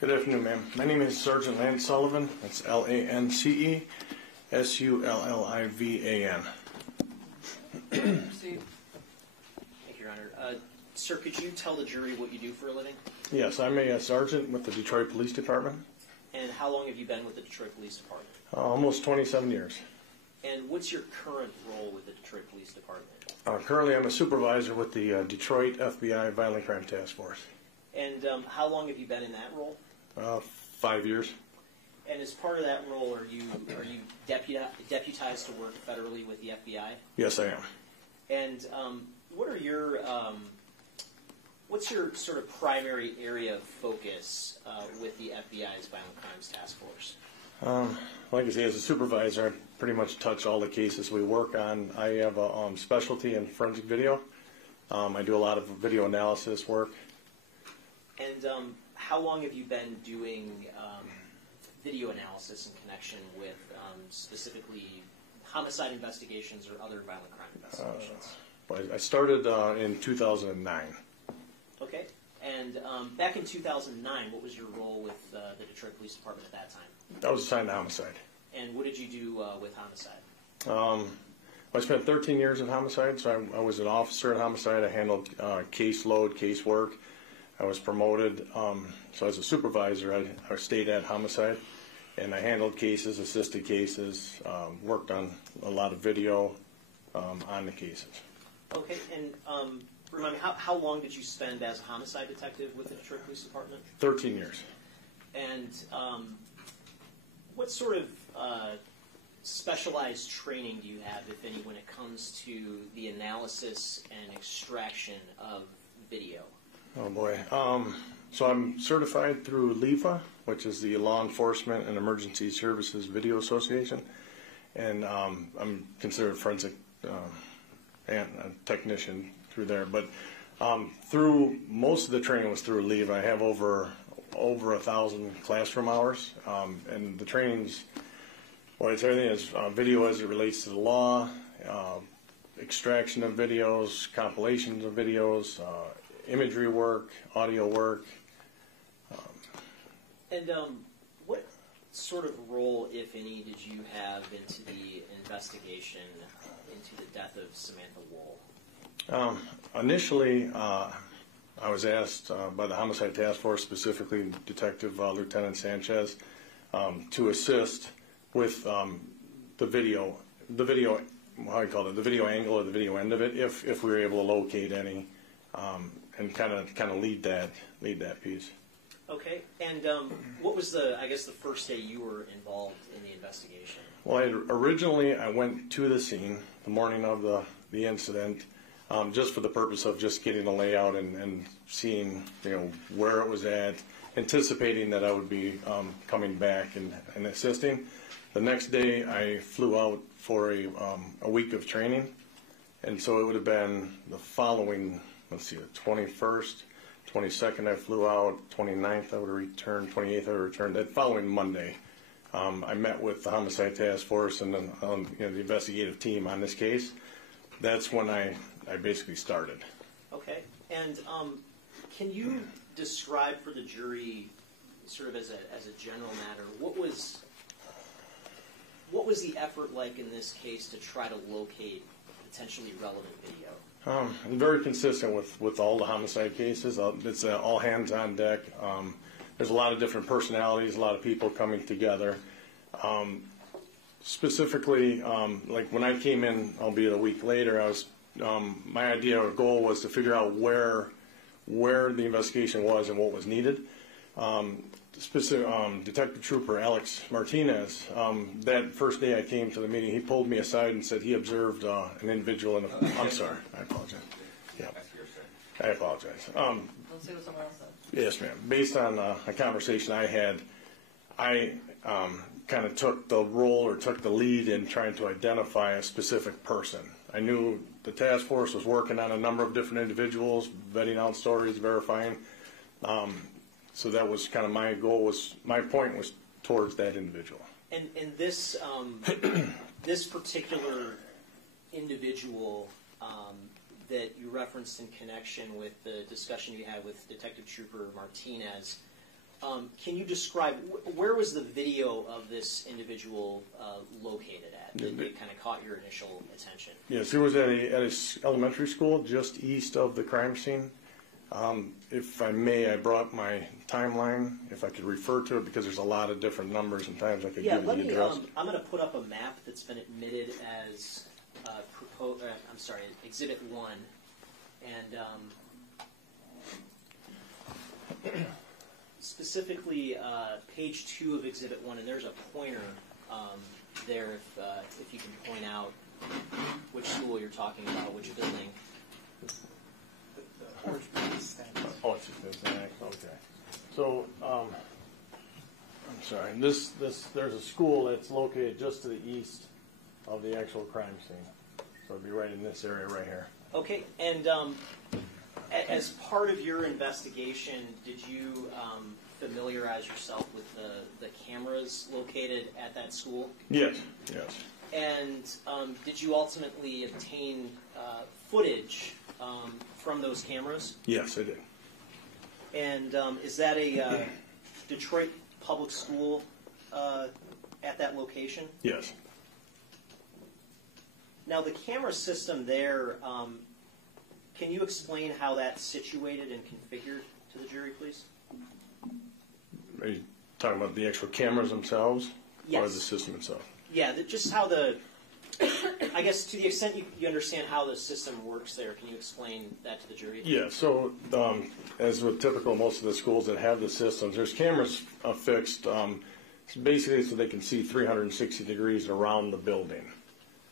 Good afternoon, ma'am. My name is Sergeant Lance Sullivan. That's Lancesullivan. Proceed. Thank you, Your Honor. Sir, could you tell the jury what you do for a living? Yes, I'm a sergeant with the Detroit Police Department. And how long have you been with the Detroit Police Department? Almost 27 years. And what's your current role with the Detroit Police Department? Currently, I'm a supervisor with the Detroit FBI Violent Crime Task Force. And how long have you been in that role? 5 years. And as part of that role, are you deputized to work federally with the FBI? Yes, I am. And what's your sort of primary area of focus with the FBI's Violent Crimes Task Force? Like I say, as a supervisor, I pretty much touch all the cases we work on. I have a specialty in forensic video. I do a lot of video analysis work. And how long have you been doing video analysis in connection with specifically homicide investigations or other violent crime investigations? I started in 2009. Okay. And back in 2009, what was your role with the Detroit Police Department at that time? I was assigned to homicide. And what did you do with homicide? I spent 13 years in homicide, so I was an officer in homicide. I handled caseload, casework. I was promoted. So as a supervisor, I stayed at homicide, and I handled cases, assisted cases, worked on a lot of video on the cases. Okay, and remind me, how long did you spend as a homicide detective with the Detroit Police Department? 13 years. And what sort of specialized training do you have, if any, when it comes to the analysis and extraction of video? Oh boy. So I'm certified through LEFA, which is the Law Enforcement and Emergency Services Video Association, and I'm considered a forensic technician through there. But through most of the training was through LEFA. I have over 1,000 classroom hours, and the training's it's everything is video as it relates to the law, extraction of videos, compilations of videos, imagery work, audio work. And what sort of role, if any, did you have into the investigation into the death of Samantha Woll? Initially, I was asked by the Homicide Task Force, specifically Detective Lieutenant Sanchez, to assist with the video, the video angle or the video end of it, if we were able to locate any, and kind of lead that piece. Okay, and what was the first day you were involved in the investigation? Well, originally I went to the scene the morning of the incident, just for the purpose of just getting the layout and seeing where it was at, anticipating that I would be coming back and assisting. The next day I flew out for a week of training, and so it would have been the following, the 21st, 22nd I flew out, 29th I would have returned, 28th I would have returned. That following Monday, I met with the Homicide Task Force and then the investigative team on this case. That's when I basically started. Okay, and can you describe for the jury, sort of as a general matter, what was the effort like in this case to try to locate potentially relevant video? I'm very consistent with all the homicide cases. It's all hands on deck. There's a lot of different personalities, a lot of people coming together. Specifically, like when I came in, albeit a week later, my idea or goal was to figure out where the investigation was and what was needed. Detective Trooper Alex Martinez, that first day I came to the meeting, he pulled me aside and said he observed an individual in a... I'm sorry, I apologize. Yeah, I apologize. Don't say what someone else said. Yes, ma'am. Based on a conversation I had, I kind of took the role or took the lead in trying to identify a specific person. I knew the task force was working on a number of different individuals, vetting out stories, verifying. So that was kind of my goal. My point was towards that individual. And this this particular individual that you referenced in connection with the discussion you had with Detective Trooper Martinez, Can you describe where was the video of this individual located at? That kind of caught your initial attention. Yes, it was at a elementary school just east of the crime scene. If I may, I brought my timeline, if I could refer to it, because there's a lot of different numbers and times I could give you the address. I'm going to put up a map that's been admitted as Exhibit 1, and specifically page 2 of Exhibit 1, and there's a pointer there if you can point out which school you're talking about, which building. Oh, it's just okay. So, I'm sorry. There's a school that's located just to the east of the actual crime scene. So it'd be right in this area right here. Okay, and as part of your investigation, did you familiarize yourself with the cameras located at that school? Yes, yes. And did you ultimately obtain footage from those cameras? Yes, I did. And is that a Detroit public school at that location? Yes. Now, the camera system there, can you explain how that's situated and configured to the jury, please? Are you talking about the actual cameras themselves? Yes. Or the system itself? Yeah, just how I guess to the extent you understand how the system works there, can you explain that to the jury? Yeah, so as with typical most of the schools that have the systems, there's cameras affixed basically so they can see 360 degrees around the building.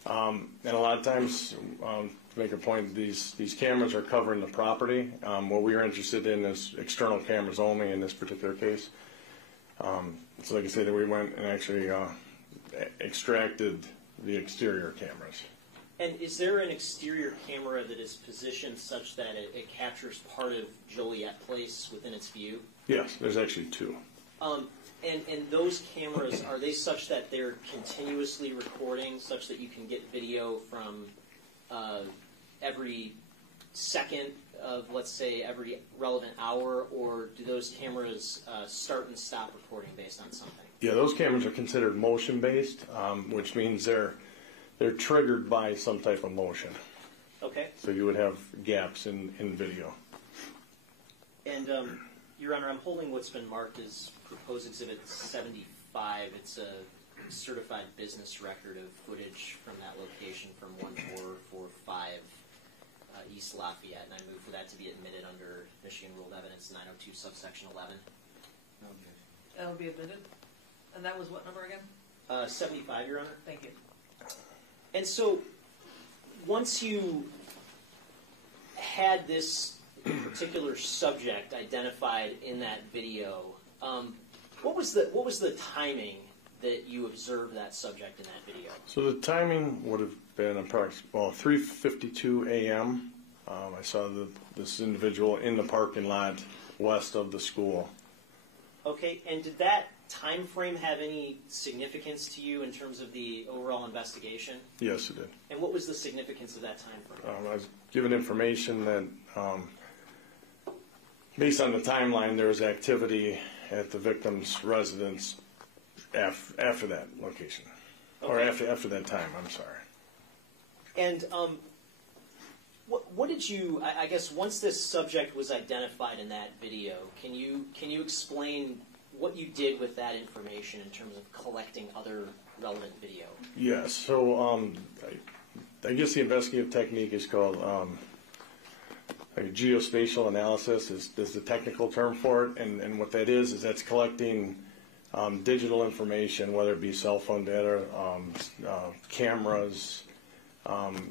And a lot of times, to make a point, these cameras are covering the property. What we are interested in is external cameras only in this particular case. So like I said, we went and actually extracted the exterior cameras. And is there an exterior camera that is positioned such that it captures part of Joliet Place within its view? Yes, there's actually two. And those cameras, are they such that they're continuously recording, such that you can get video from every second of, let's say, every relevant hour, or do those cameras start and stop recording based on something? Yeah, those cameras are considered motion-based, which means they're triggered by some type of motion. Okay. So you would have gaps in video. And, Your Honor, I'm holding what's been marked as Proposed Exhibit 75. It's a certified business record of footage from that location from 1445 East Lafayette, and I move for that to be admitted under Michigan Ruled Evidence 902 subsection 11. Okay. That would be admitted? And that was what number again? 75, Your Honor. Thank you. And so, once you had this particular subject identified in that video, what was the timing that you observed that subject in that video? So the timing would have been approximately 3:52 a.m. I saw this individual in the parking lot west of the school. Okay, and did that time frame have any significance to you in terms of the overall investigation? Yes, it did. And what was the significance of that time frame? I was given information that based on the timeline, there was activity at the victim's residence after that location, okay. Or after that time. I'm sorry. And what did you? I guess once this subject was identified in that video, can you explain what you did with that information in terms of collecting other relevant video? Yes. So I guess the investigative technique is called geospatial analysis is the technical term for it, and what that is that's collecting digital information, whether it be cell phone data, cameras,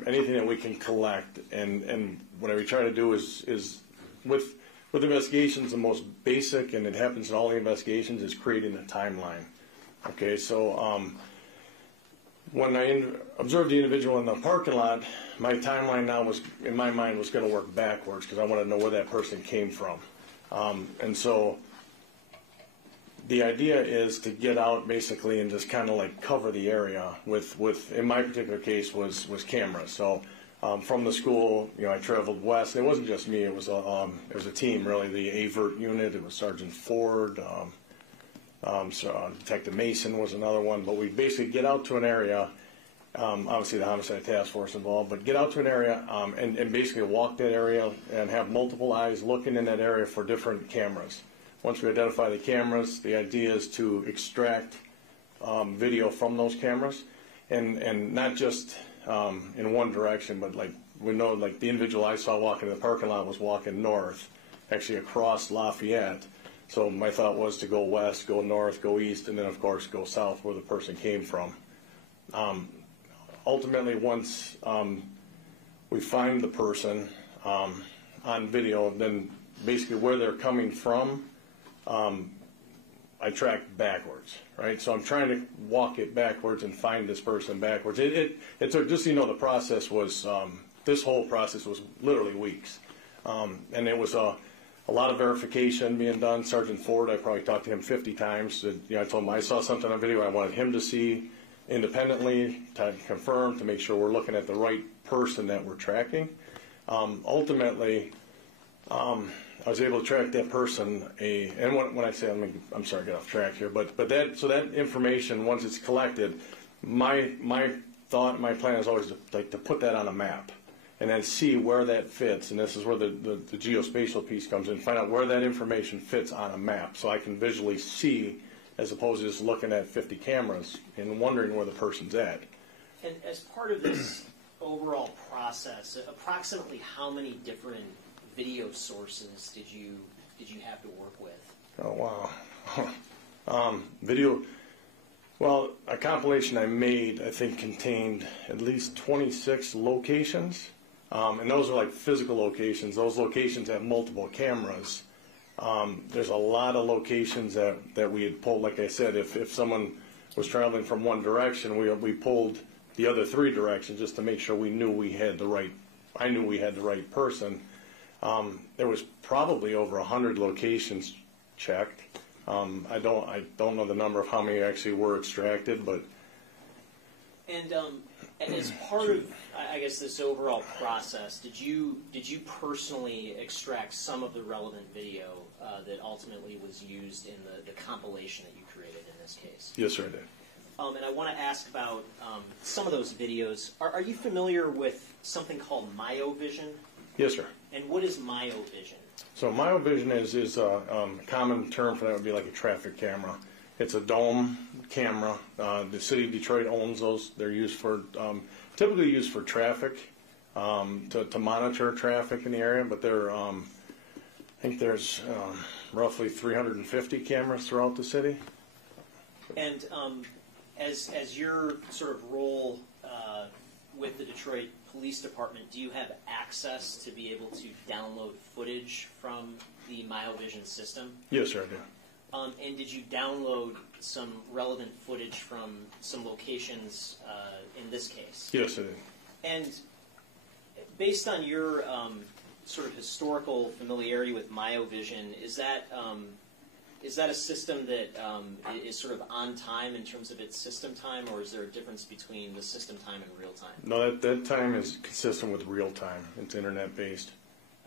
anything that we can collect, and what I try to do is with investigations, the most basic, and it happens in all the investigations, is creating a timeline. Okay, so when I observed the individual in the parking lot, my timeline now was, in my mind, was going to work backwards because I wanted to know where that person came from. And so the idea is to get out basically and just kind of like cover the area with in my particular case, was cameras. So From the school, I traveled west. It wasn't just me. It was a team, really. The AVERT unit. It was Sergeant Ford. Detective Mason was another one. But we basically get out to an area. Obviously, the homicide task force involved. But get out to an area and basically walk that area and have multiple eyes looking in that area for different cameras. Once we identify the cameras, the idea is to extract video from those cameras, and not just in one direction, but like we know, like the individual I saw walking in the parking lot was walking north, actually across Lafayette. So my thought was to go west, go north, go east, and then of course go south where the person came from. Ultimately, once we find the person on video, then basically where they're coming from, I track backwards, right? So I'm trying to walk it backwards and find this person backwards. It took, just so you know, the process was, this whole process was literally weeks. And it was a lot of verification being done. Sergeant Ford, I probably talked to him 50 times. I told him I saw something on video I wanted him to see independently to confirm, to make sure we're looking at the right person that we're tracking. Ultimately, I was able to track that person. And when I say, I'm sorry, I got off track here, but that information, once it's collected, my thought, my plan is always to put that on a map, and then see where that fits. And this is where the geospatial piece comes in. Find out where that information fits on a map, so I can visually see, as opposed to just looking at 50 cameras and wondering where the person's at. And as part of this overall process, approximately how many different video sources did you have to work with? Oh wow. Video. Well, a compilation I made, I think, contained at least 26 locations, and those are like physical locations. Those locations have multiple cameras. There's a lot of locations that we had pulled. Like I said, if someone was traveling from one direction, we pulled the other 3 directions just to make sure we knew we had the right. I knew we had the right person. There was probably over 100 locations checked. I don't know the number of how many actually were extracted, but. And as part of, I guess, this overall process, did you personally extract some of the relevant video that ultimately was used in the compilation that you created in this case? Yes, sir, I did. And I want to ask about some of those videos. Are you familiar with something called myovision? Yes, sir. And what is myovision? So myovision is a common term for that would be like a traffic camera. It's a dome camera. The city of Detroit owns those. They're used for typically used for traffic, to monitor traffic in the area. But I think there's roughly 350 cameras throughout the city. And as your sort of role with the Detroit Police Department, do you have access to be able to download footage from the myovision system? Yes, sir, I do. And did you download some relevant footage from some locations in this case? Yes, I did. And based on your sort of historical familiarity with myovision, is that a system that is sort of on time in terms of its system time, or is there a difference between the system time and real time? No, that time is consistent with real time. It's internet-based.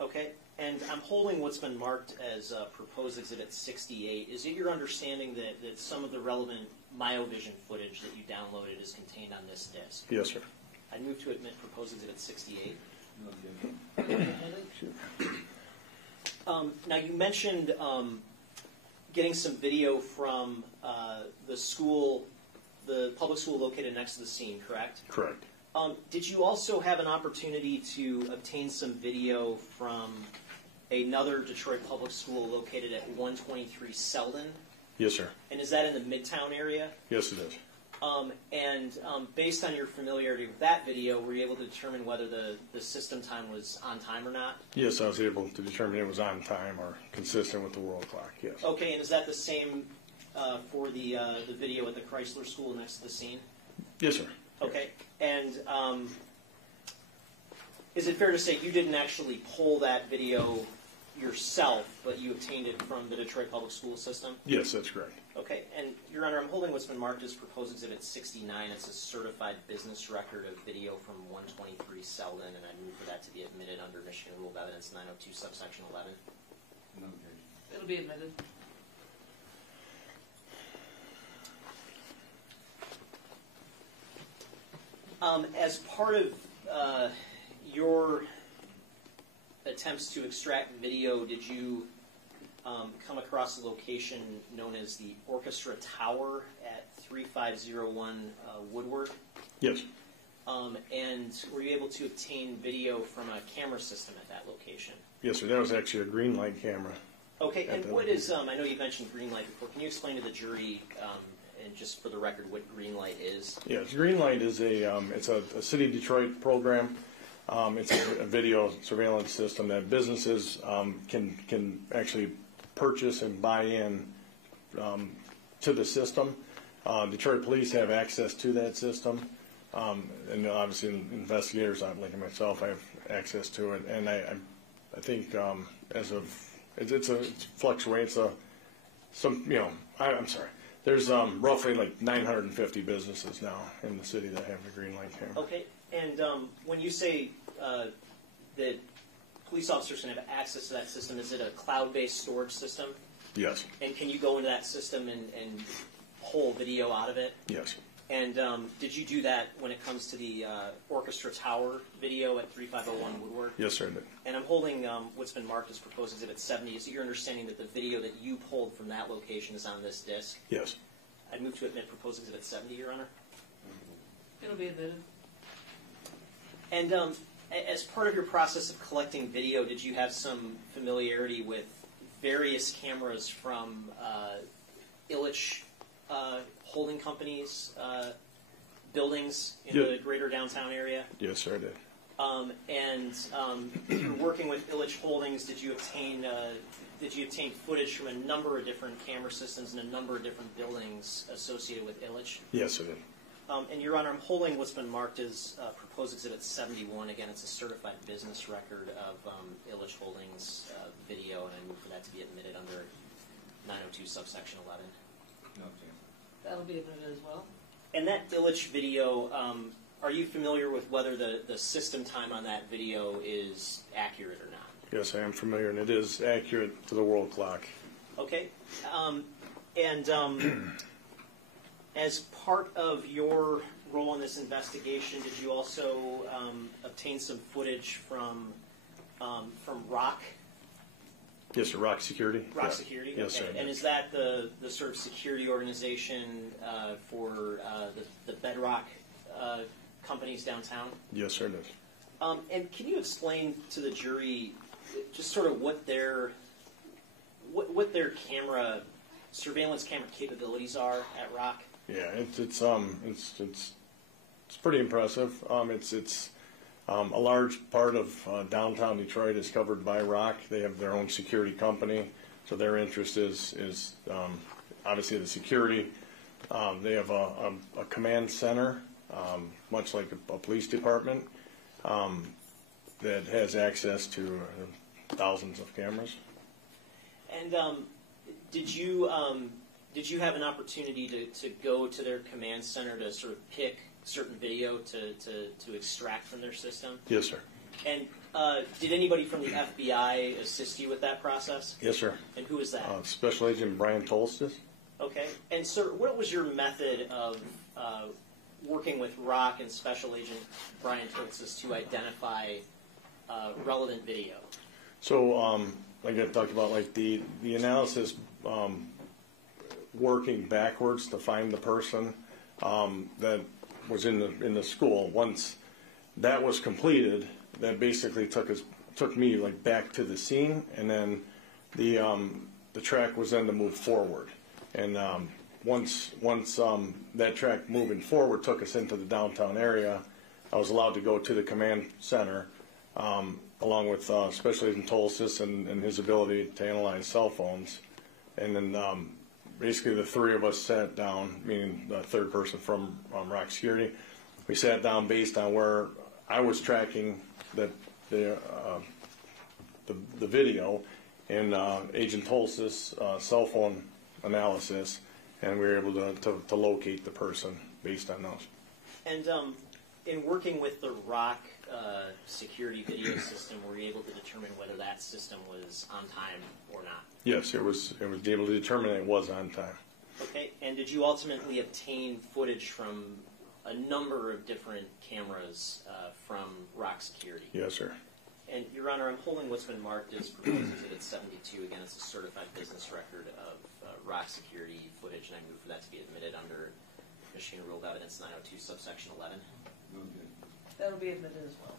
Okay. And I'm holding what's been marked as proposed Exhibit 68. Is it your understanding that some of the relevant myovision footage that you downloaded is contained on this disc? Yes, sir. I move to admit proposed Exhibit 68. Now, you mentioned getting some video from the school, the public school located next to the scene, correct? Correct. Did you also have an opportunity to obtain some video from another Detroit public school located at 123 Selden? Yes, sir. And is that in the Midtown area? Yes, it is. And based on your familiarity with that video, were you able to determine whether the system time was on time or not? Yes, I was able to determine it was on time or consistent with the world clock, yes. Okay, and is that the same for the video at the Chrysler School next to the scene? Yes, sir. Okay, and is it fair to say you didn't actually pull that video yourself, but you obtained it from the Detroit Public School System? Yes, that's correct. Okay, and Your Honor, I'm holding what's been marked as proposed exhibit 69. It's a certified business record of video from 123 Selden, and I move for that to be admitted under Michigan Rule of Evidence 902 subsection 11. No objection. It'll be admitted. As part of your attempts to extract video, did you come across a location known as the Orchestra Tower at 3501 Woodward? Yes. And were you able to obtain video from a camera system at that location? Yes, sir. That was actually a green light camera. Okay, and what is, I know you mentioned green light before. Can you explain to the jury, and just for the record, what green light is? Yes, green light is it's a City of Detroit program. It's a video surveillance system that businesses can actually purchase and buy in to the system. Detroit police have access to that system, and obviously investigators, like myself, I have access to it. And I think as of it fluctuates. I'm sorry. There's roughly like 950 businesses now in the city that have the green light camera. Okay, and when you say that police officers can have access to that system, is it a cloud-based storage system? Yes. And can you go into that system and pull video out of it? Yes. And did you do that when it comes to the Orchestra Tower video at 3501 Woodward? Yes, sir, I did. And I'm holding what's been marked as proposed exhibit 70. Is it your understanding that the video that you pulled from that location is on this disc? Yes. I'd move to admit proposed exhibit 70, Your Honor. It'll be admitted. And as part of your process of collecting video, did you have some familiarity with various cameras from Illich holding companies, buildings in the greater downtown area? Yes, sir, I did. And through working with Illich Holdings, did you obtain footage from a number of different camera systems and a number of different buildings associated with Illich? Yes, I did. And Your Honor, I'm holding what's been marked as proposed exhibit 71. Again, it's a certified business record of Illich Holdings video, and I move for that to be admitted under 902 subsection 11. No objection. That'll be admitted as well. And that Illich video, are you familiar with whether the system time on that video is accurate or not? Yes, I am familiar, and it is accurate to the world clock. Okay. As part of your role in this investigation, did you also obtain some footage from Rock? Yes, sir, Rock Security. Rock Security? Yes, okay. sir. And is that the sort of security organization for the Bedrock companies downtown? Yes, sir, it is. And can you explain to the jury just sort of what their surveillance camera capabilities are at Rock? Yeah, it's pretty impressive. It's a large part of downtown Detroit is covered by Rock. They have their own security company, so their interest is obviously the security. They have a command center, much like a police department, that has access to thousands of cameras. And did you have an opportunity to go to their command center to sort of pick certain video to extract from their system? Yes, sir. And did anybody from the FBI assist you with that process? Yes, sir. And who is that? Special Agent Brian Tolstis. Okay. And sir, what was your method of working with Rock and Special Agent Brian Tolstis to identify relevant video? So, like I talked about, like the analysis, working backwards to find the person that was in the school. Once that was completed, that basically took me like back to the scene, and then the track was then to move forward. And once that track moving forward took us into the downtown area, I was allowed to go to the command center, along with Special Agent Tolstis and his ability to analyze cell phones. And then basically the three of us sat down, meaning the third person from Rock Security. We sat down based on where I was tracking the video and Agent Tolstis' cell phone analysis, and we were able to locate the person based on those. And in working with the ROC security video system, were you able to determine whether that system was on time or not? Yes, it was able to determine it was on time. Okay, and did you ultimately obtain footage from a number of different cameras from ROC security? Yes, sir. And, Your Honor, I'm holding what's been marked as proposed exhibit 72. Again, it's a certified business record of ROC security footage, and I move for that to be admitted under Michigan Rule of Evidence 902, subsection 11. No objection. That'll be admitted as well.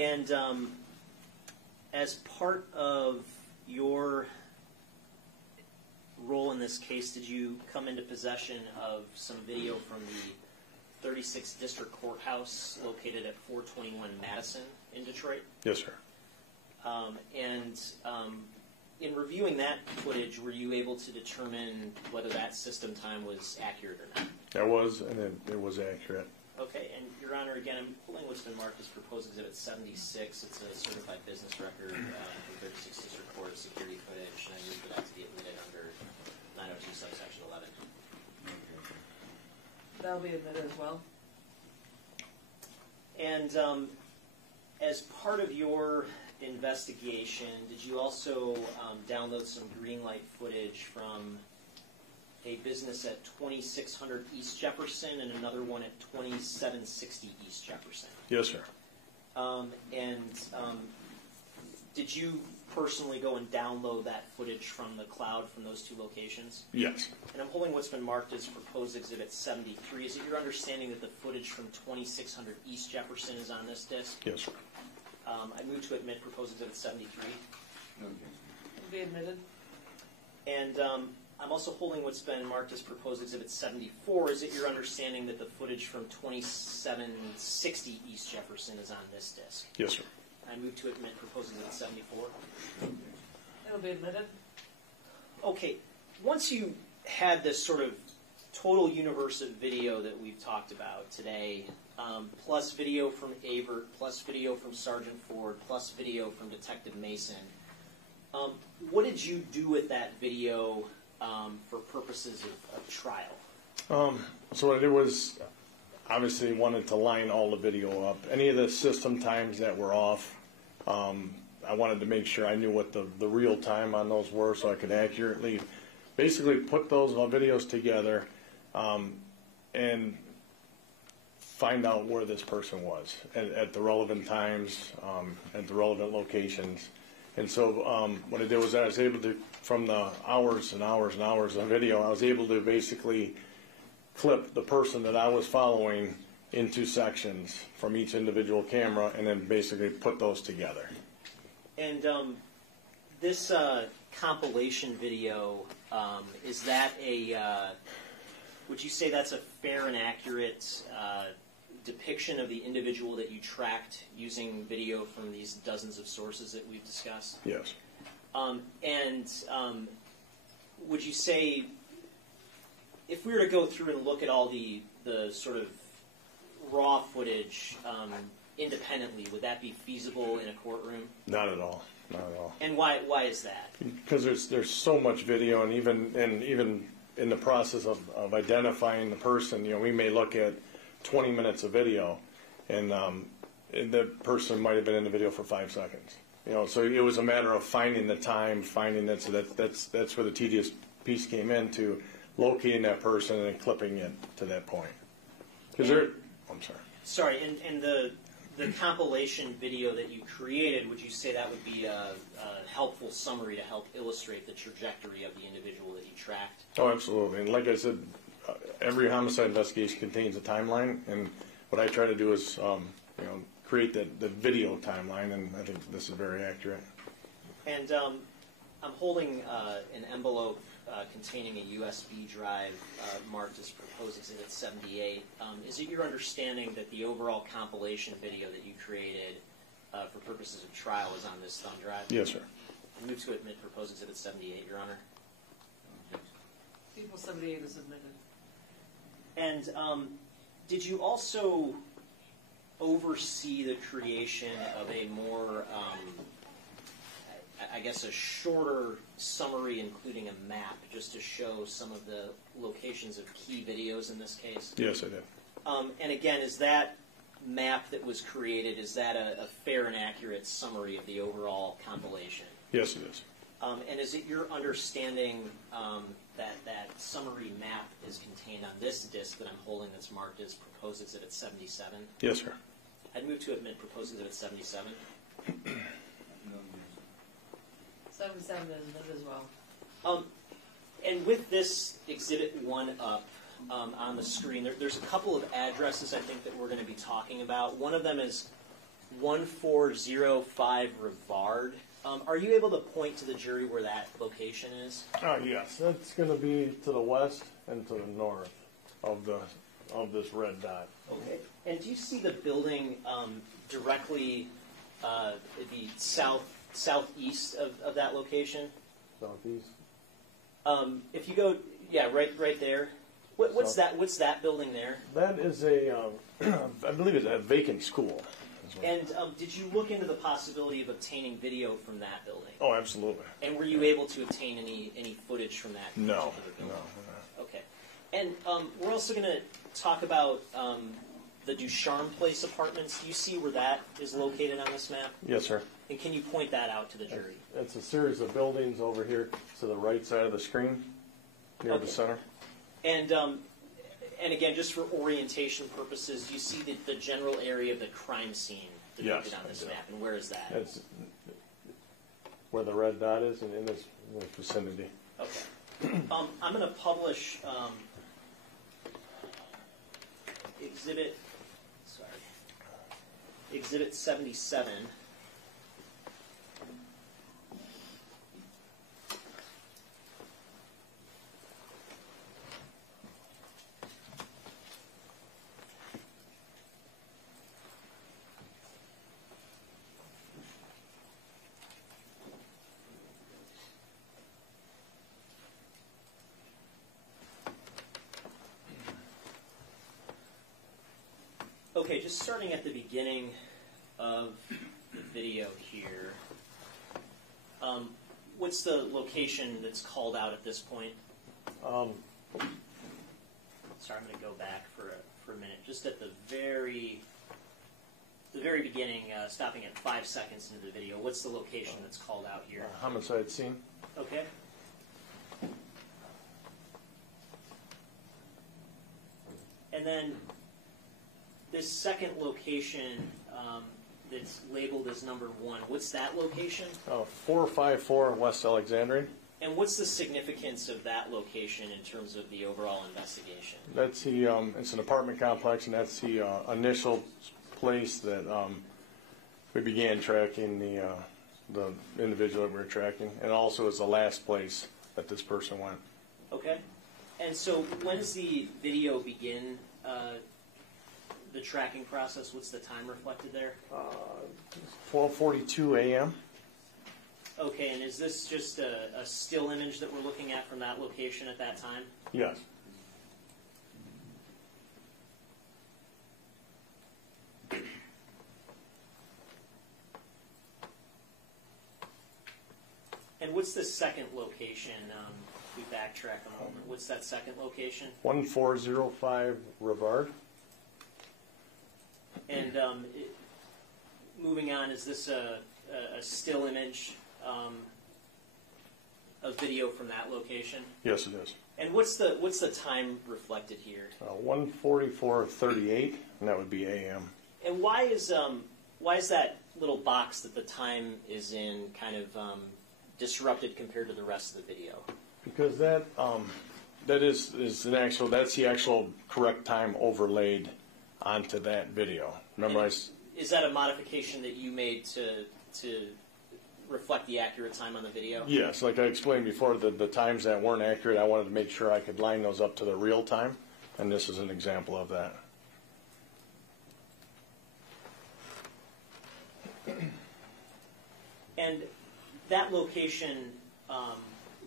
And as part of your role in this case, did you come into possession of some video from the 36th District Courthouse located at 421 Madison in Detroit? Yes, sir. In reviewing that footage, were you able to determine whether that system time was accurate or not? That was, and it was accurate. Okay, and Your Honor, again, I'm pulling what's been marked as proposed exhibit 76. It's a certified business record from 36th District Court security footage, and I move for that to be admitted under 902 subsection 11. No objection. That'll be admitted as well. And as part of your investigation, did you also download some green light footage from a business at 2600 East Jefferson and another one at 2760 East Jefferson? Yes, sir. Did you personally go and download that footage from the cloud from those two locations? Yes. And I'm holding what's been marked as proposed exhibit 73. Is it your understanding that the footage from 2600 East Jefferson is on this disc? Yes, sir. I move to admit proposed exhibit 73. No objection. It'll be admitted. And I'm also holding what's been marked as proposed exhibit 74. Is it your understanding that the footage from 2760 East Jefferson is on this disc? Yes, sir. I move to admit proposed exhibit 74. No objection. It'll be admitted. Okay, once you had this sort of total universe of video that we've talked about today, plus video from Avert, plus video from Sergeant Ford, plus video from Detective Mason, what did you do with that video for purposes of trial? So what I did was obviously wanted to line all the video up. Any of the system times that were off, I wanted to make sure I knew what the real time on those were so I could accurately basically put those videos together and find out where this person was at the relevant times, at the relevant locations. And so what I did was I was able to, from the hours and hours and hours of video, I was able to basically clip the person that I was following into sections from each individual camera and then basically put those together. And this compilation video, is that would you say that's a fair and accurate depiction of the individual that you tracked using video from these dozens of sources that we've discussed? Yes. Would you say, if we were to go through and look at all the sort of raw footage independently, would that be feasible in a courtroom? Not at all. Not at all. And why is that? Because there's so much video, and even in the process of identifying the person, we may look at 20 minutes of video, and the person might have been in the video for 5 seconds. So it was a matter of finding the time, finding that. So that's where the tedious piece came into locating that person and clipping it to that point. Because I'm sorry. Sorry, and the compilation video that you created, would you say that would be a helpful summary to help illustrate the trajectory of the individual that you tracked? Oh, absolutely. And like I said, every homicide investigation contains a timeline, and what I try to do is, create the video timeline, and I think this is very accurate. And I'm holding an envelope containing a USB drive marked as proposed exhibit 78. Is it your understanding that the overall compilation video that you created for purposes of trial is on this thumb drive? Yes, sir. I move to admit proposed exhibit 78, Your Honor. People 78 is admitted. And did you also oversee the creation of a more I guess, a shorter summary, including a map, just to show some of the locations of key videos in this case? Yes, I did. And again, is that map that was created, is that a fair and accurate summary of the overall compilation? Yes, it is. And is it your understanding that that summary map is contained on this disc that I'm holding that's marked as Proposed Exhibit 77? Yes, sir. I'd move to admit Proposed Exhibit 77. No objection. 77 is admitted as well. And with this Exhibit 1 up on the screen, there's a couple of addresses I think that we're going to be talking about. One of them is 1405 Rivard. Are you able to point to the jury where that location is? Yes, that's going to be to the west and to the north of this red dot. Okay. And do you see the building directly the southeast of that location? Southeast. If you go, yeah, right there. What's that building there? That is a, I believe it's a vacant school. And did you look into the possibility of obtaining video from that building? Oh, absolutely. And were you able to obtain any footage from that No, particular building? no. Okay. And we're also going to talk about the Ducharme Place apartments. Do you see where that is located on this map? Yes, sir. And can you point that out to the jury? It's a series of buildings over here to the right side of the screen, near Okay. the center. And again, just for orientation purposes, do you see the general area of the crime scene depicted Yes, on this I do. map? And where is that? That's where the red dot is, and in this vicinity. Okay. I'm going to publish Exhibit 77. Okay, just starting at the beginning of the video here. What's the location that's called out at this point? Sorry, I'm going to go back for a minute. Just at the very beginning, stopping at 5 seconds into the video. What's the location that's called out here? Homicide scene. Okay. And then this second location that's labeled as number 1, what's that location? 454 West Alexandrian. And what's the significance of that location in terms of the overall investigation? That's the, it's an apartment complex, and that's the initial place that we began tracking the individual that we were tracking, and also it's the last place that this person went. Okay. And so when does the video begin the tracking process? What's the time reflected there? 12:42 a.m. Okay, and is this just a still image that we're looking at from that location at that time? Yes. And what's the second location? We backtrack a moment. What's that second location? 1405 Rivard. And moving on, is this a still image of video from that location? Yes, it is. And what's the time reflected here? 1:44:38, and that would be a.m. And why is that little box that the time is in kind of disrupted compared to the rest of the video? Because that is that's the actual correct time overlaid onto that video. Remember, Is that a modification that you made to reflect the accurate time on the video? yes, like I explained before, the times that weren't accurate, I wanted to make sure I could line those up to the real time, and this is an example of that. And that location,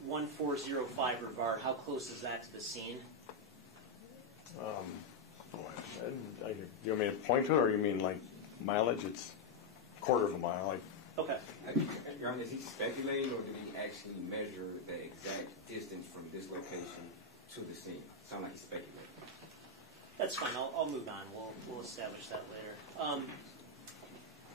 1405 Rivard, how close is that to the scene? Do you want me to point to it, or you mean like mileage? It's a quarter of a mile. Okay. Your Honor, is he speculating, or did he actually measure the exact distance from this location to the scene? Sound like he's speculating. That's fine. I'll move on. We'll establish that later.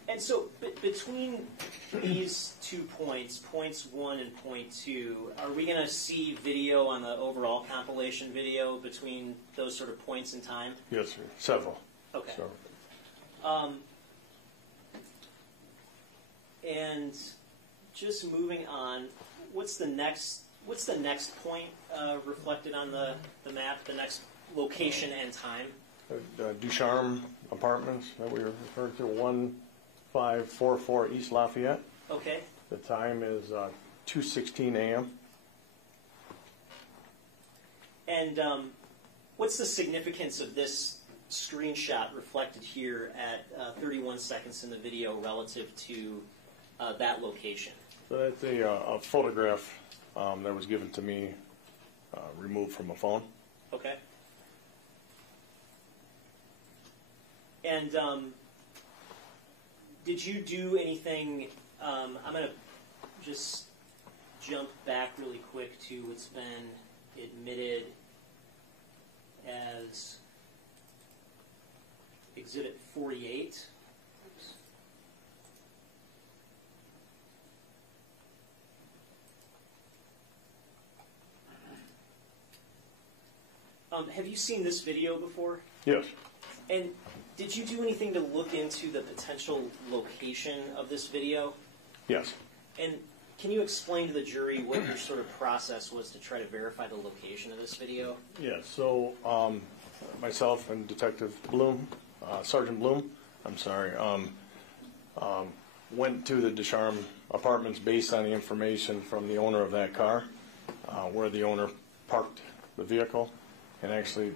And so between these 2 points, points 1 and point 2, are we going to see video on the overall compilation video between those sort of points in time? Yes, sir. Several. Okay. Several. And just moving on, what's the next point reflected on the map? The next location and time? Ducharme Apartments that we were referring to, 1544 East Lafayette. Okay. The time is 2:16 a.m. And what's the significance of this screenshot reflected here at 31 seconds in the video relative to that location? So that's a photograph that was given to me, removed from a phone. Okay. And did you do anything? I'm going to just jump back really quick to what's been admitted as Exhibit 48. Have you seen this video before? Yes. And did you do anything to look into the potential location of this video? Yes. And can you explain to the jury what your sort of process was to try to verify the location of this video? Yeah, so myself and Detective Bloom, Sergeant Bloom, went to the Ducharme Apartments based on the information from the owner of that car, where the owner parked the vehicle, and actually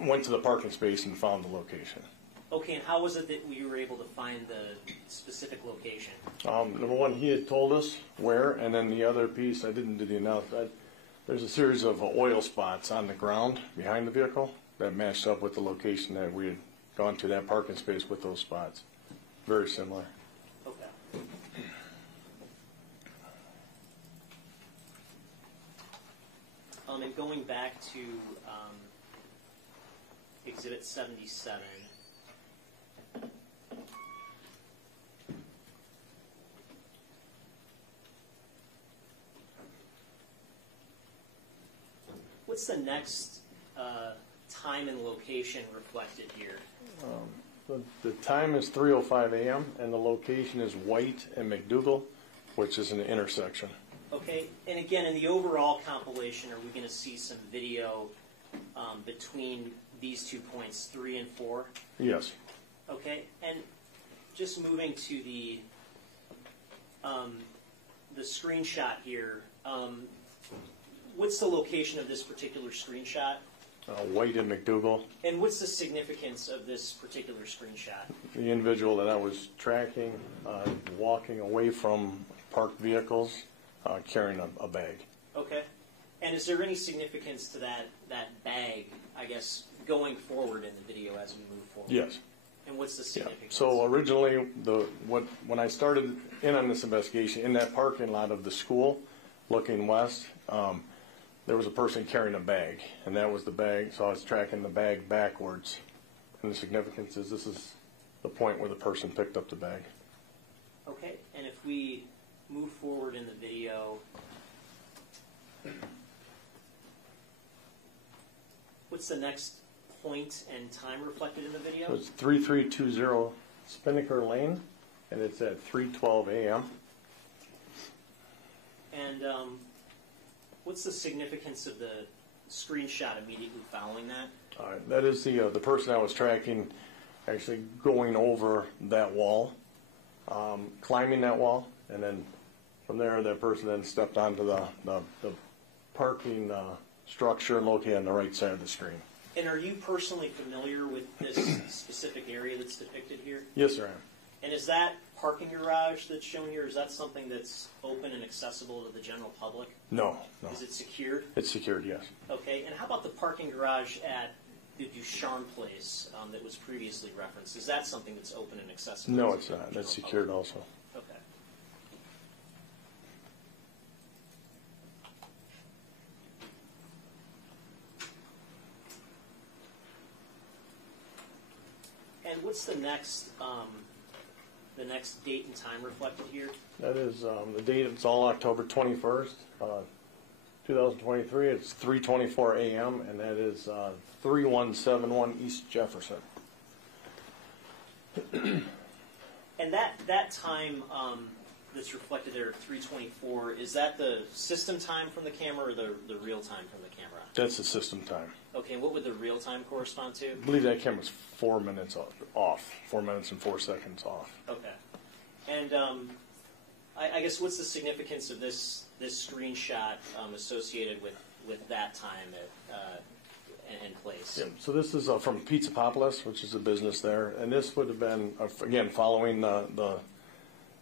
went to the parking space and found the location. Okay, and how was it that we were able to find the specific location? Number one, he had told us where, and then the other piece, I didn't do the analysis. There's a series of oil spots on the ground behind the vehicle that matched up with the location that we had gone to, that parking space with those spots. Very similar. Okay. And going back to Exhibit 77, what's the next time and location reflected here? The time is 3:05 a.m. and the location is White and McDougal, which is an intersection. Okay, and again, in the overall compilation, are we going to see some video between these 2 points, 3 and 4? Yes. Okay, and just moving to the screenshot here, what's the location of this particular screenshot? White and McDougal. And what's the significance of this particular screenshot? The individual that I was tracking, walking away from parked vehicles, carrying a bag. Okay. And is there any significance to that bag, I guess, going forward in the video as we move forward? Yes. And what's the Yeah. significance? So originally, when I started in on this investigation, in that parking lot of the school, looking west, there was a person carrying a bag, and that was the bag. So I was tracking the bag backwards, and the significance is this is the point where the person picked up the bag. Okay. And if we move forward in the video, what's the next point and time reflected in the video? So it's 3320 Spinnaker Lane, and it's at 3:12 a.m. And what's the significance of the screenshot immediately following that? That is the person I was tracking actually going over that wall, climbing that wall, and then from there that person then stepped onto the parking structure located on the right side of the screen. And are you personally familiar with this specific area that's depicted here? Yes, sir, I am. And is that parking garage that's shown here, is that something that's open and accessible to the general public? No. Is it secured? It's secured, yes. Okay, and how about the parking garage at the Ducharme place that was previously referenced? Is that something that's open and accessible? No, to it's the not. general That's secured public? also. Okay. what's the next date and time reflected here? That is the date. It's all October 21st, 2023. It's 3:24 a.m. and that is 3171 East Jefferson. And that time that's reflected there at 3:24, is that the system time from the camera or the real time from the camera? That's the system time. Okay, and what would the real time correspond to? I believe that camera's 4 minutes off. 4 minutes and 4 seconds off. Okay. And I guess what's the significance of this screenshot associated with that time and place? Yeah, so this is from Pizzapopolis, which is a business there, and this would have been again following the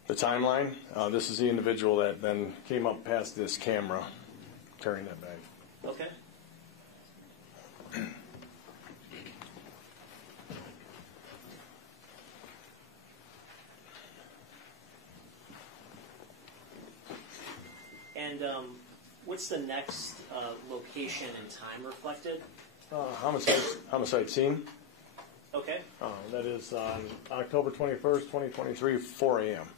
timeline. This is the individual that then came up past this camera carrying that bag. Okay. And what's the next location and time reflected? Homicide scene. Okay. That is on October 21st, 2023, 4 a.m.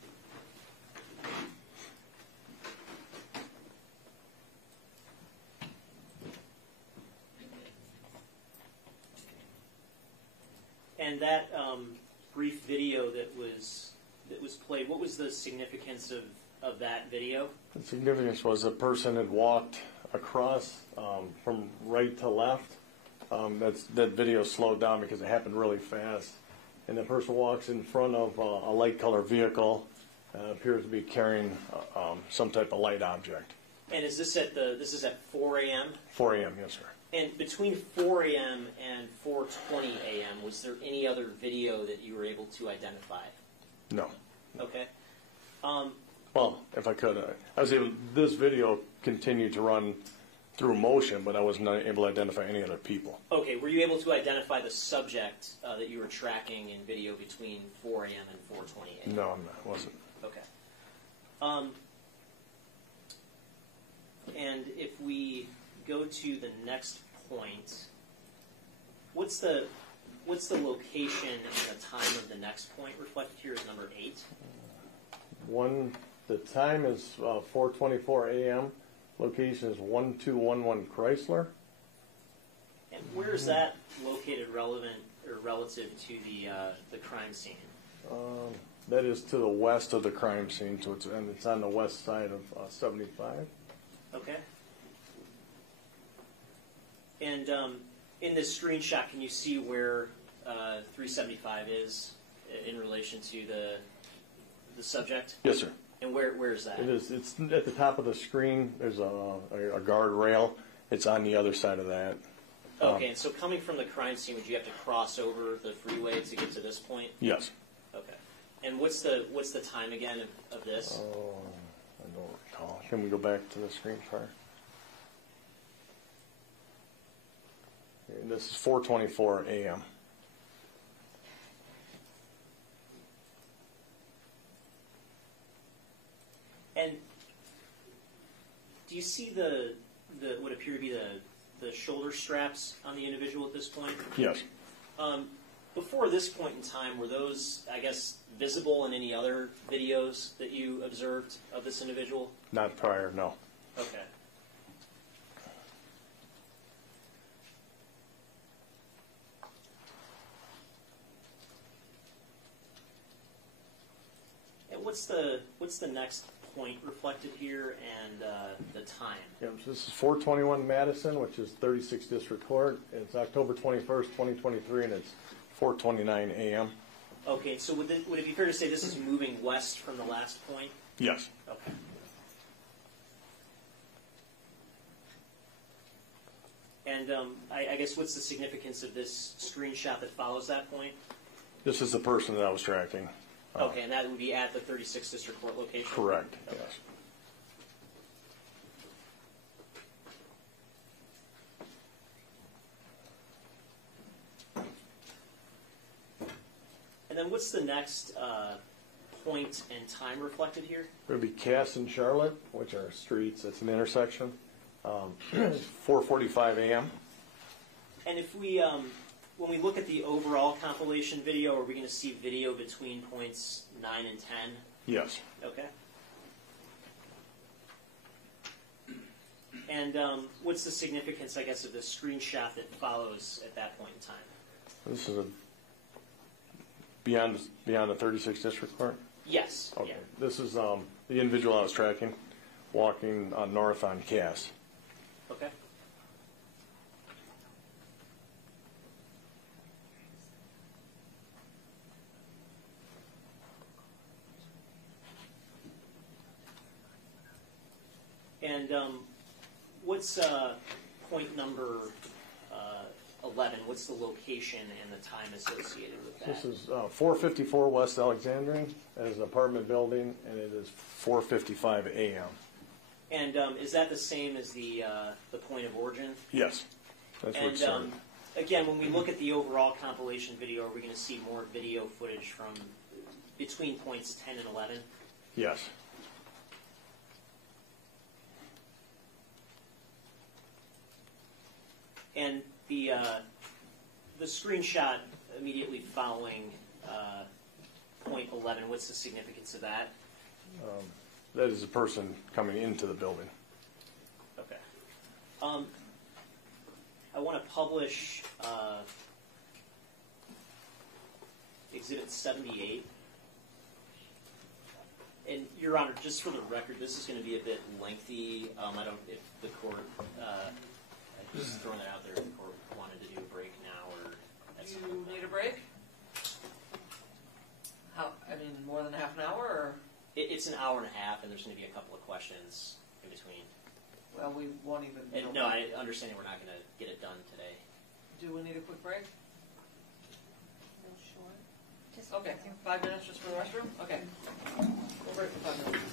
And that brief video that was played, what was the significance of that video? The significance was a person had walked across from right to left. That video slowed down because it happened really fast. And the person walks in front of a light colored vehicle, appears to be carrying some type of light object. And is this this is at 4 a.m.? 4 a.m., yes, sir. And between 4 a.m. and 4:20 a.m., was there any other video that you were able to identify? No. Okay. Well, if I could, I was able. This video continued to run through motion, but I was not able to identify any other people. Okay. Were you able to identify the subject that you were tracking in video between 4 a.m. and 4:20 a.m.? No, I'm not. Wasn't. Okay. And if we go to the next point, what's the location and the time of the next point reflected here is number 8? The time is 4:24 a.m. Location is 1211 Chrysler. And where is that located relevant or relative to the crime scene? That is to the west of the crime scene, so it's on the west side of 75. Okay. And in this screenshot, can you see where 375 is in relation to the subject? Yes, sir. And where is that? It is. It's at the top of the screen. There's a guard rail. It's on the other side of that. Okay, and so coming from the crime scene, would you have to cross over the freeway to get to this point? Yes. Okay. And what's the time again of this? Oh, I don't recall. Can we go back to the screen prior? Okay, this is 4:24 a.m. And do you see the what appear to be the shoulder straps on the individual at this point? Yes. Before this point in time, were those, I guess, visible in any other videos that you observed of this individual? Not prior, no. Okay. And what's the next point reflected here and the time? Yep, so this is 421 Madison, which is 36th District Court. It's October 21st, 2023, and it's 4:29 a.m. Okay, so would it be fair to say this is moving west from the last point? Yes. Okay. And I guess what's the significance of this screenshot that follows that point? This is the person that I was tracking. Okay, and that would be at the 36th District Court location? Correct, Okay. yes. And then what's the next point and time reflected here? It would be Cass and Charlotte, which are streets. It's an intersection. 4:45 a.m. And if we when we look at the overall compilation video, are we going to see video between points 9 and 10? Yes. Okay. And what's the significance, I guess, of the screenshot that follows at that point in time? This is beyond the 36 district court? Yes. Okay. Yeah. This is the individual I was tracking, walking north on Cass. Okay. And what's point number 11? What's the location and the time associated with that? This is 454 West Alexandrian. That is an apartment building, and it is 4:55 a.m. And is that the same as the point of origin? Yes, that's where it And started. again, when we look at the overall compilation video, are we going to see more video footage from between points 10 and 11? Yes. And the screenshot immediately following point 11, what's the significance of that? That is a person coming into the building. Okay. I want to publish Exhibit 78. And, Your Honor, just for the record, this is going to be a bit lengthy. I don't, if the court, I'm just throwing it out there, if the court wanted to do a break now or at Do some you point. need a break? More than half an hour, or? It's an hour and a half, and there's going to be a couple of questions in between. Well, we won't even. And no, I understand we're not going to get it done today. Do we need a quick break? No, sure. Just Okay, 5 minutes just for the restroom? Okay. We'll break for 5 minutes.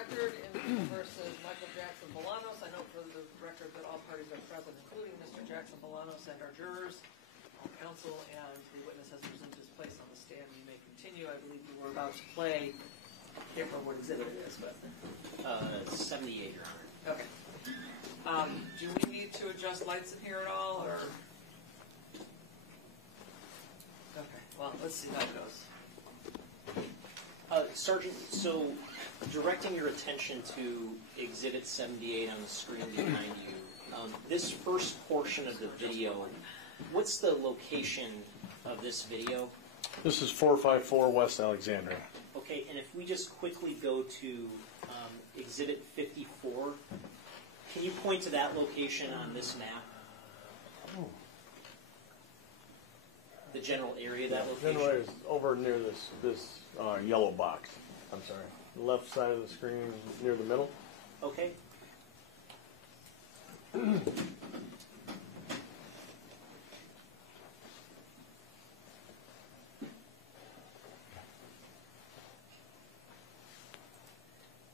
record in People versus Michael Jackson-Bolanos. I note for the record that all parties are present, including Mr. Jackson-Bolanos and our jurors, all counsel, and the witness has resumed his place on the stand. You may continue. I believe you were about to play. I can't remember what exhibit it is, but 78, Your Honor. okay. Do we need to adjust lights in here at all, or? Okay. Well, let's see how it goes. Sergeant, so directing your attention to Exhibit 78 on the screen behind you, this first portion of the video, what's the location of this video? This is 454 West Alexandria. Okay, and if we just quickly go to Exhibit 54, can you point to that location on this map? The general area of that location? Generally, it's over near this yellow box. I'm sorry. The left side of the screen, near the middle. Okay.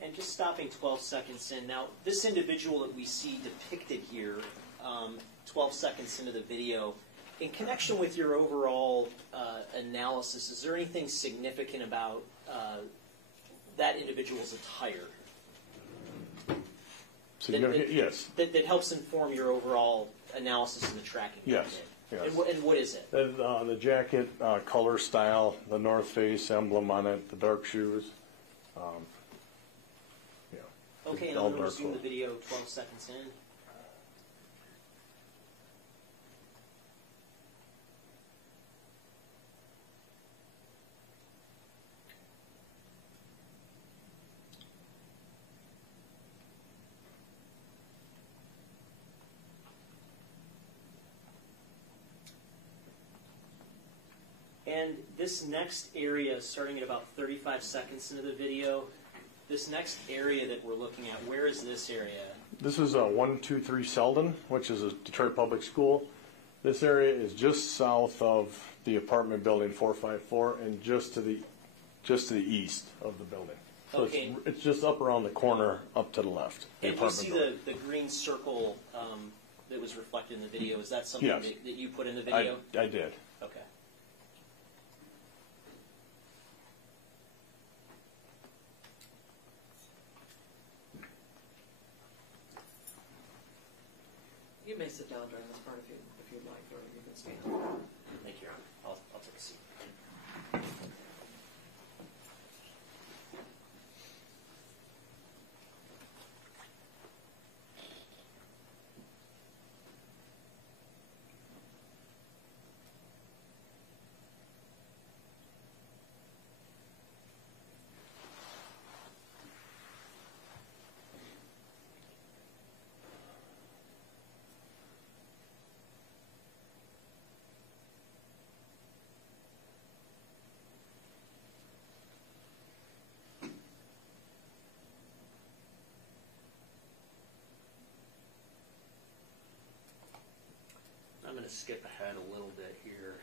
And just stopping 12 seconds in. Now, this individual that we see depicted here, 12 seconds into the video, in connection with your overall analysis, is there anything significant about that individual's attire? Significant? Yes. That helps inform your overall analysis and the tracking. Yes. You Yes. did. And what is it? The jacket, color, style, the North Face emblem on it, the dark shoes. Yeah. Okay, and All I'm going to dark resume the clothes. video 12 seconds in. And this next area, starting at about 35 seconds into the video, this next area that we're looking at, where is this area? This is 123 Selden, which is a Detroit public school. This area is just south of the apartment building 454 and just to the east of the building. So Okay. it's just up around the corner, up to the left. The And we apartment see building. the green circle that was reflected in the video. Is that something Yes. that you put in the video? I did. Okay. You may sit down during this part if you'd like, or you can stand. Thank you, Your Honor. I'll take a seat. I'm going to skip ahead a little bit here.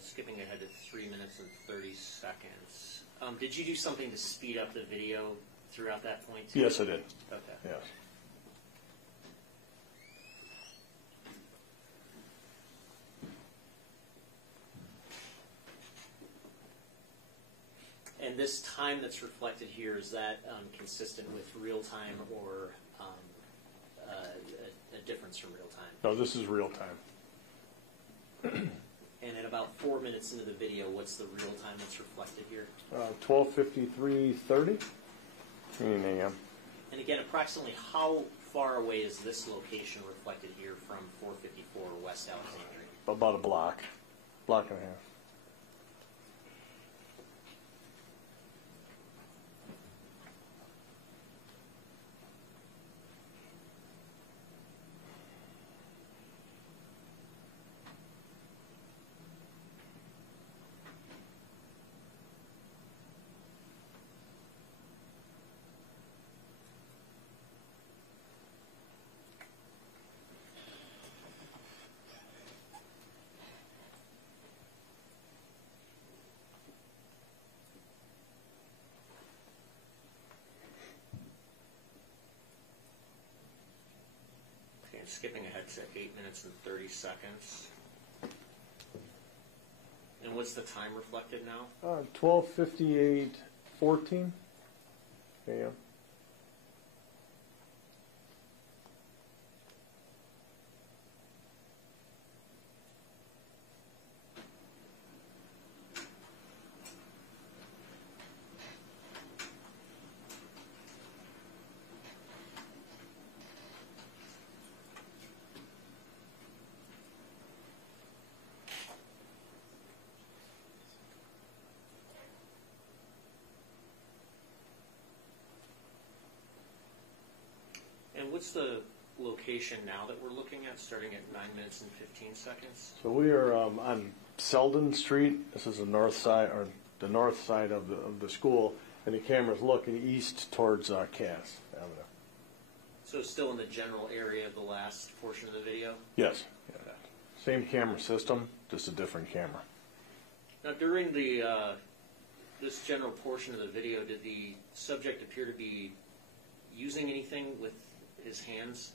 Skipping ahead to 3 minutes and 30 seconds. Did you do something to speed up the video throughout that point too? Yes, I did. Okay. Yes. And this time that's reflected here, is that consistent with real time or a difference from real time? No, this is real time. And at about 4 minutes into the video, what's the real time that's reflected here? 12:53:30 a.m. And again, approximately how far away is this location reflected here from 454 West Alexandria? About a block and a half. and skipping ahead to 8 minutes and 30 seconds. And what's the time reflected now? 12:58:14 a.m. And what's the location now that we're looking at, starting at 9 minutes and 15 seconds? So we are on Selden Street. This is the north side, or the north side of the school, and the camera's looking east towards Cass Avenue. So still in the general area of the last portion of the video? Yes. Yeah. Same camera system, just a different camera. Now, during the this general portion of the video, did the subject appear to be using anything with his hands?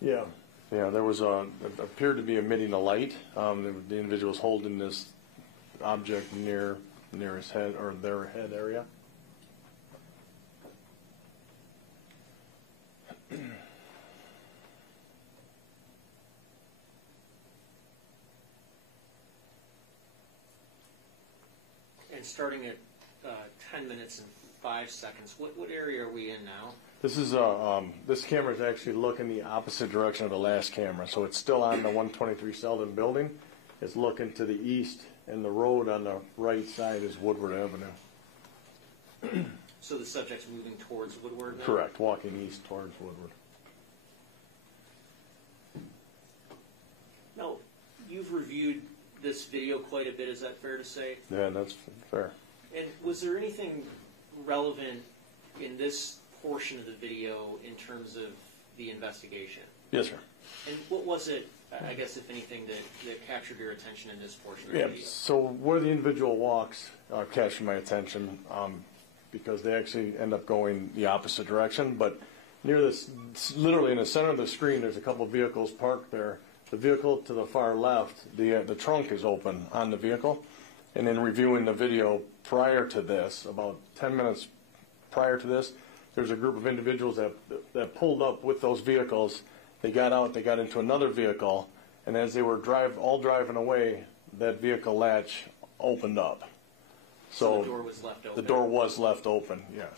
Yeah. Yeah, there was it appeared to be emitting a light. The individual was holding this object near his head, or their head area. And starting at 10 minutes and 5 seconds, what area are we in now? This is this camera is actually looking the opposite direction of the last camera, so it's still on the 123 Selden building. It's looking to the east, and the road on the right side is Woodward Avenue. So the subject's moving towards Woodward now? Correct, walking east towards Woodward. Now, you've reviewed this video quite a bit, is that fair to say? Yeah, that's fair. And was there anything relevant in this portion of the video in terms of the investigation? Yes, sir. And what was it, I guess, if anything, that captured your attention in this portion of the Yeah, video? so where the individual walks captured my attention because they actually end up going the opposite direction. But near this, literally in the center of the screen, there's a couple of vehicles parked there. The vehicle to the far left, the trunk is open on the vehicle. And in reviewing the video prior to this, about 10 minutes prior to this, there's a group of individuals that pulled up with those vehicles. They got out, they got into another vehicle, and as they were all driving away, that vehicle latch opened up. So the door was left open? The door was left open, yes.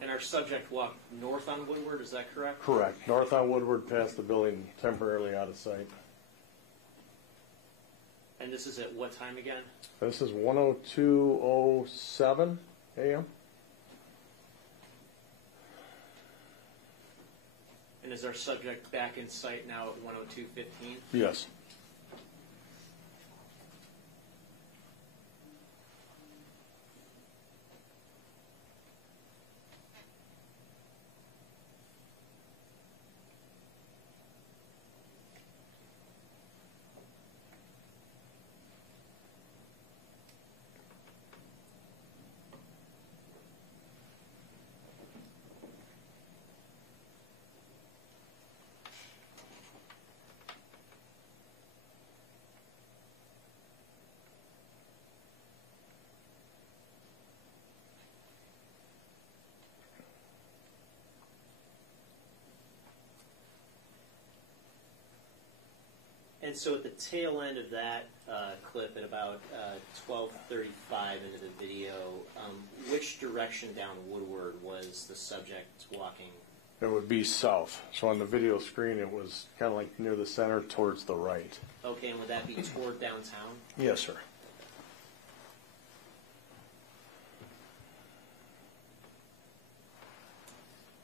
And our subject walked north on Woodward, is that correct? Correct. North on Woodward, past the building, temporarily out of sight. And this is at what time again? This is 1:02:07 a.m. And is our subject back in sight now at 1:02:15? Yes. And so at the tail end of that clip, at about 12:35 into the video, which direction down Woodward was the subject walking? It would be south. So on the video screen, it was kind of like near the center towards the right. Okay, and would that be toward downtown? Yes, sir.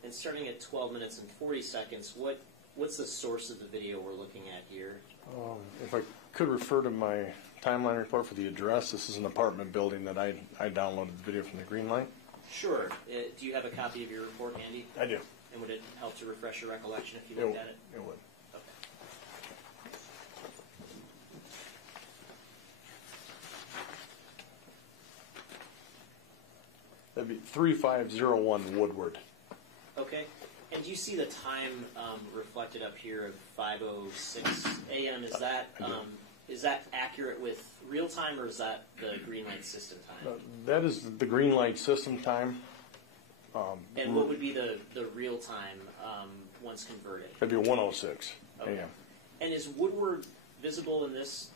And starting at 12 minutes and 40 seconds, what's the source of the video we're looking at here? If I could refer to my timeline report for the address, this is an apartment building that I downloaded the video from the green light. Sure. Do you have a copy of your report, Andy? I do. And would it help to refresh your recollection if you looked at it? It would. Okay. That'd be 3501 Woodward. Okay. And do you see the time reflected up here of 5:06 a.m.? Is that accurate with real time, or is that the green light system time? That is the green light system time. And what would be the real time once converted? It'd be 1:06 Okay. a.m. And is Woodward visible in this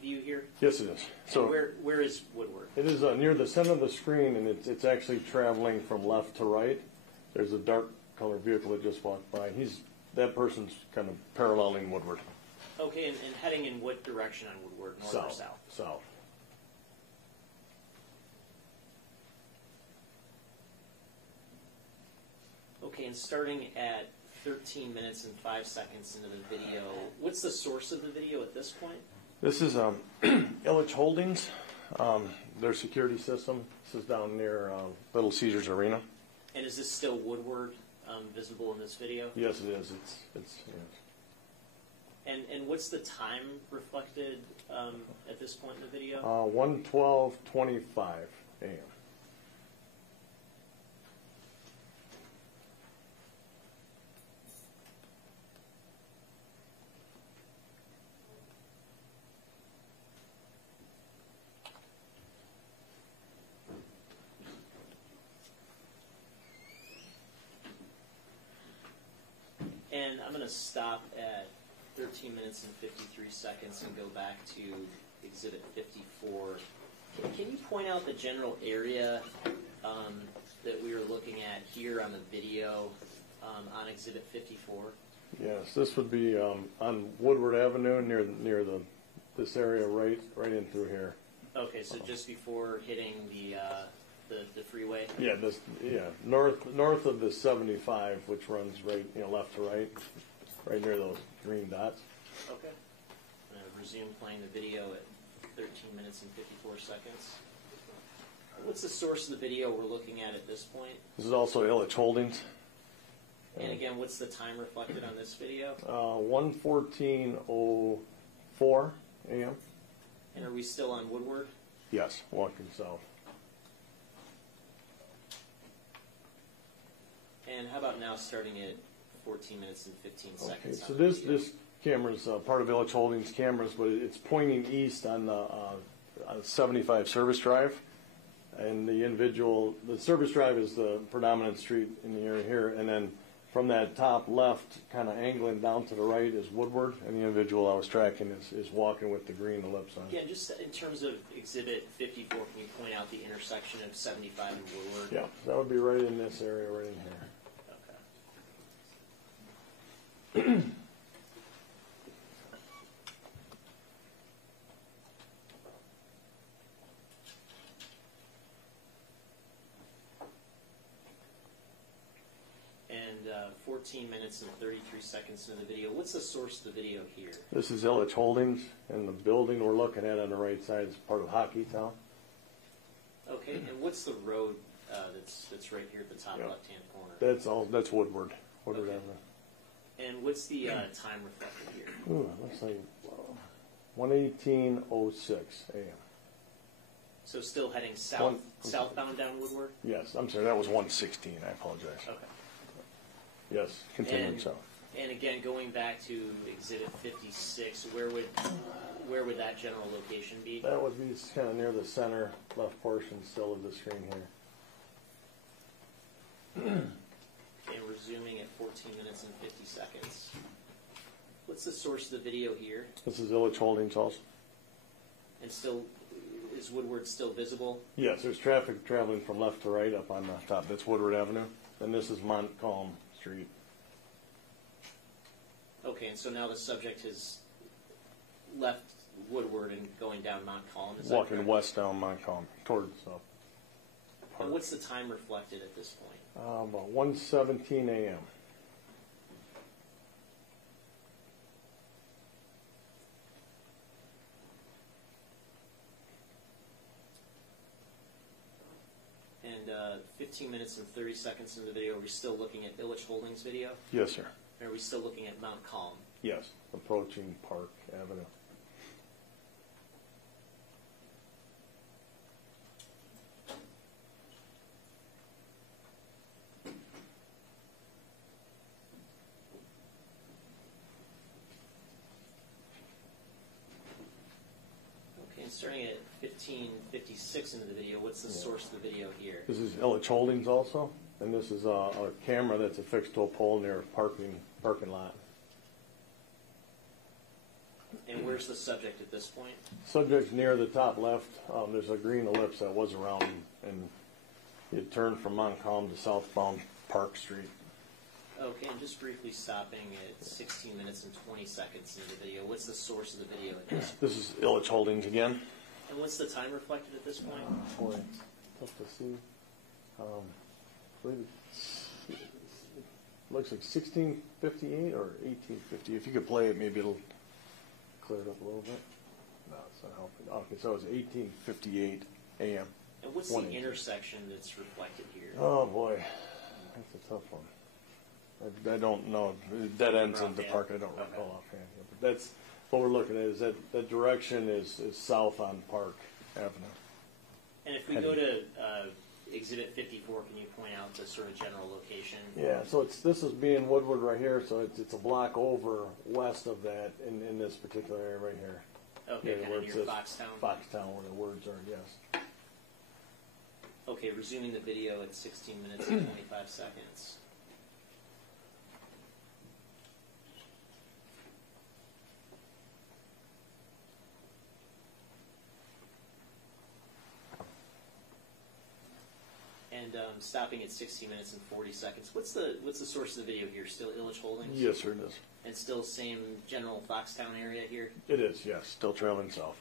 view here? Yes, it is. So And where is Woodward? it is near the center of the screen, and it's actually traveling from left to right. There's a dark colored vehicle that just walked by. That person's kind of paralleling Woodward. Okay, and heading in what direction on Woodward, north or south? South. Okay, and starting at 13 minutes and 5 seconds into the video, what's the source of the video at this point? This is Illich Holdings, their security system. This is down near Little Caesars Arena. And is this still Woodward visible in this video? Yes, it is. It's yes. And what's the time reflected at this point in the video? 1:12:25 a.m. And I'm going to stop at 13 minutes and 53 seconds and go back to Exhibit 54. Can you point out the general area that we were looking at here on the video on Exhibit 54? Yes, this would be on Woodward Avenue near this area right in through here. Okay, so just before hitting the freeway? Yeah, north of the 75, which runs right, left to right near those green dots. Okay. I'm going to resume playing the video at 13 minutes and 54 seconds. What's the source of the video we're looking at this point? This is also Illich Holdings. And again, what's the time reflected on this video? 1:14:04 a.m. And are we still on Woodward? Yes, walking south. And how about now starting at 14 minutes and 15 Okay, seconds? so on the this video? camera's part of Illich Holdings cameras, but it's pointing east on the 75 service drive. And the service drive is the predominant street in the area here, and then from that top left, kind of angling down to the right, is Woodward, and the individual I was tracking is walking with the green ellipse on. Yeah, just in terms of Exhibit 54, can you point out the intersection of 75 and Woodward? Yeah, that would be right in this area, right in here. Okay. And 14 minutes and 33 seconds into the video. What's the source of the video here? This is Illich Holdings, and the building we're looking at on the right side is part of Hockey Town. Okay, and what's the road that's right here at the top Yeah. left-hand corner? That's Woodward. Woodward Okay. Avenue. And what's the time reflected here? Ooh, looks like 1:18:06 a.m. So still heading southbound down Woodward? Yes, I'm sorry, that was 1:16. I apologize. Okay. Yes, continuing And- south. And again, going back to Exhibit 56, where would that general location be? That would be kind of near the center left portion still of the screen here. And resuming at 14 minutes and 50 seconds. What's the source of the video here? This is Illich Holdings also. And still, is Woodward still visible? Yes, there's traffic traveling from left to right up on the top. That's Woodward Avenue. And this is Montcalm Street. Okay, and so now the subject has left Woodward and going down Montcalm. Is that Walking correct? west down Montcalm towards And what's the time reflected at this point? about 1:17 a.m. And 15 minutes and 30 seconds into the video, are we still looking at Illich Holdings video? Yes, sir. Or are we still looking at Mount Calm? Yes, approaching Park Avenue. Starting at 15:56 into the video, what's the source of the video here? This is Illich Holdings also, and this is a camera that's affixed to a pole near a parking lot. And where's the subject at this point? Subject's near the top left. There's a green ellipse that was around, and it turned from Montcalm to southbound Park Street. Okay, and just briefly stopping at 16 minutes and 20 seconds into the video, what's the source of the video at this point? This is Illich Holdings again. And what's the time reflected at this point? Boy, tough to see. I believe it looks like 16:58 or 18:50. If you could play it, maybe it'll clear it up a little bit. No, it's not helping. Okay, so it's 18:58 a.m. And what's the intersection that's reflected here? Oh boy, that's a tough one. I don't know. Dead ends in the park. I don't recall offhand. But that's what we're looking at. Is that direction is south on Park Avenue. And if we go to Exhibit 54, can you point out the sort of general location? Yeah. So this is being Woodward right here. So it's a block over west of that in this particular area right here. Okay, Yeah, kind of near Foxtown? Foxtown, where the words are. Yes. Okay, resuming the video at 16 minutes and 25 seconds. And stopping at 16 minutes and 40 seconds. What's the source of the video here? Still Illich Holdings? Yes, sir, it is. And still same general Foxtown area here? It is. Yes. Still traveling south.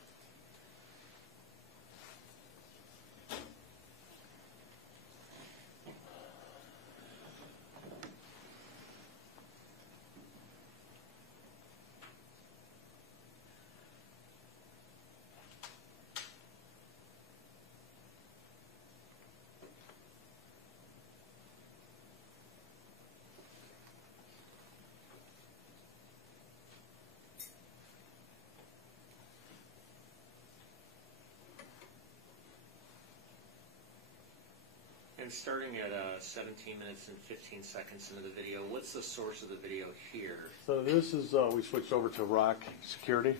And starting at 17 minutes and 15 seconds into the video, what's the source of the video here? So this is we switched over to Rock Security.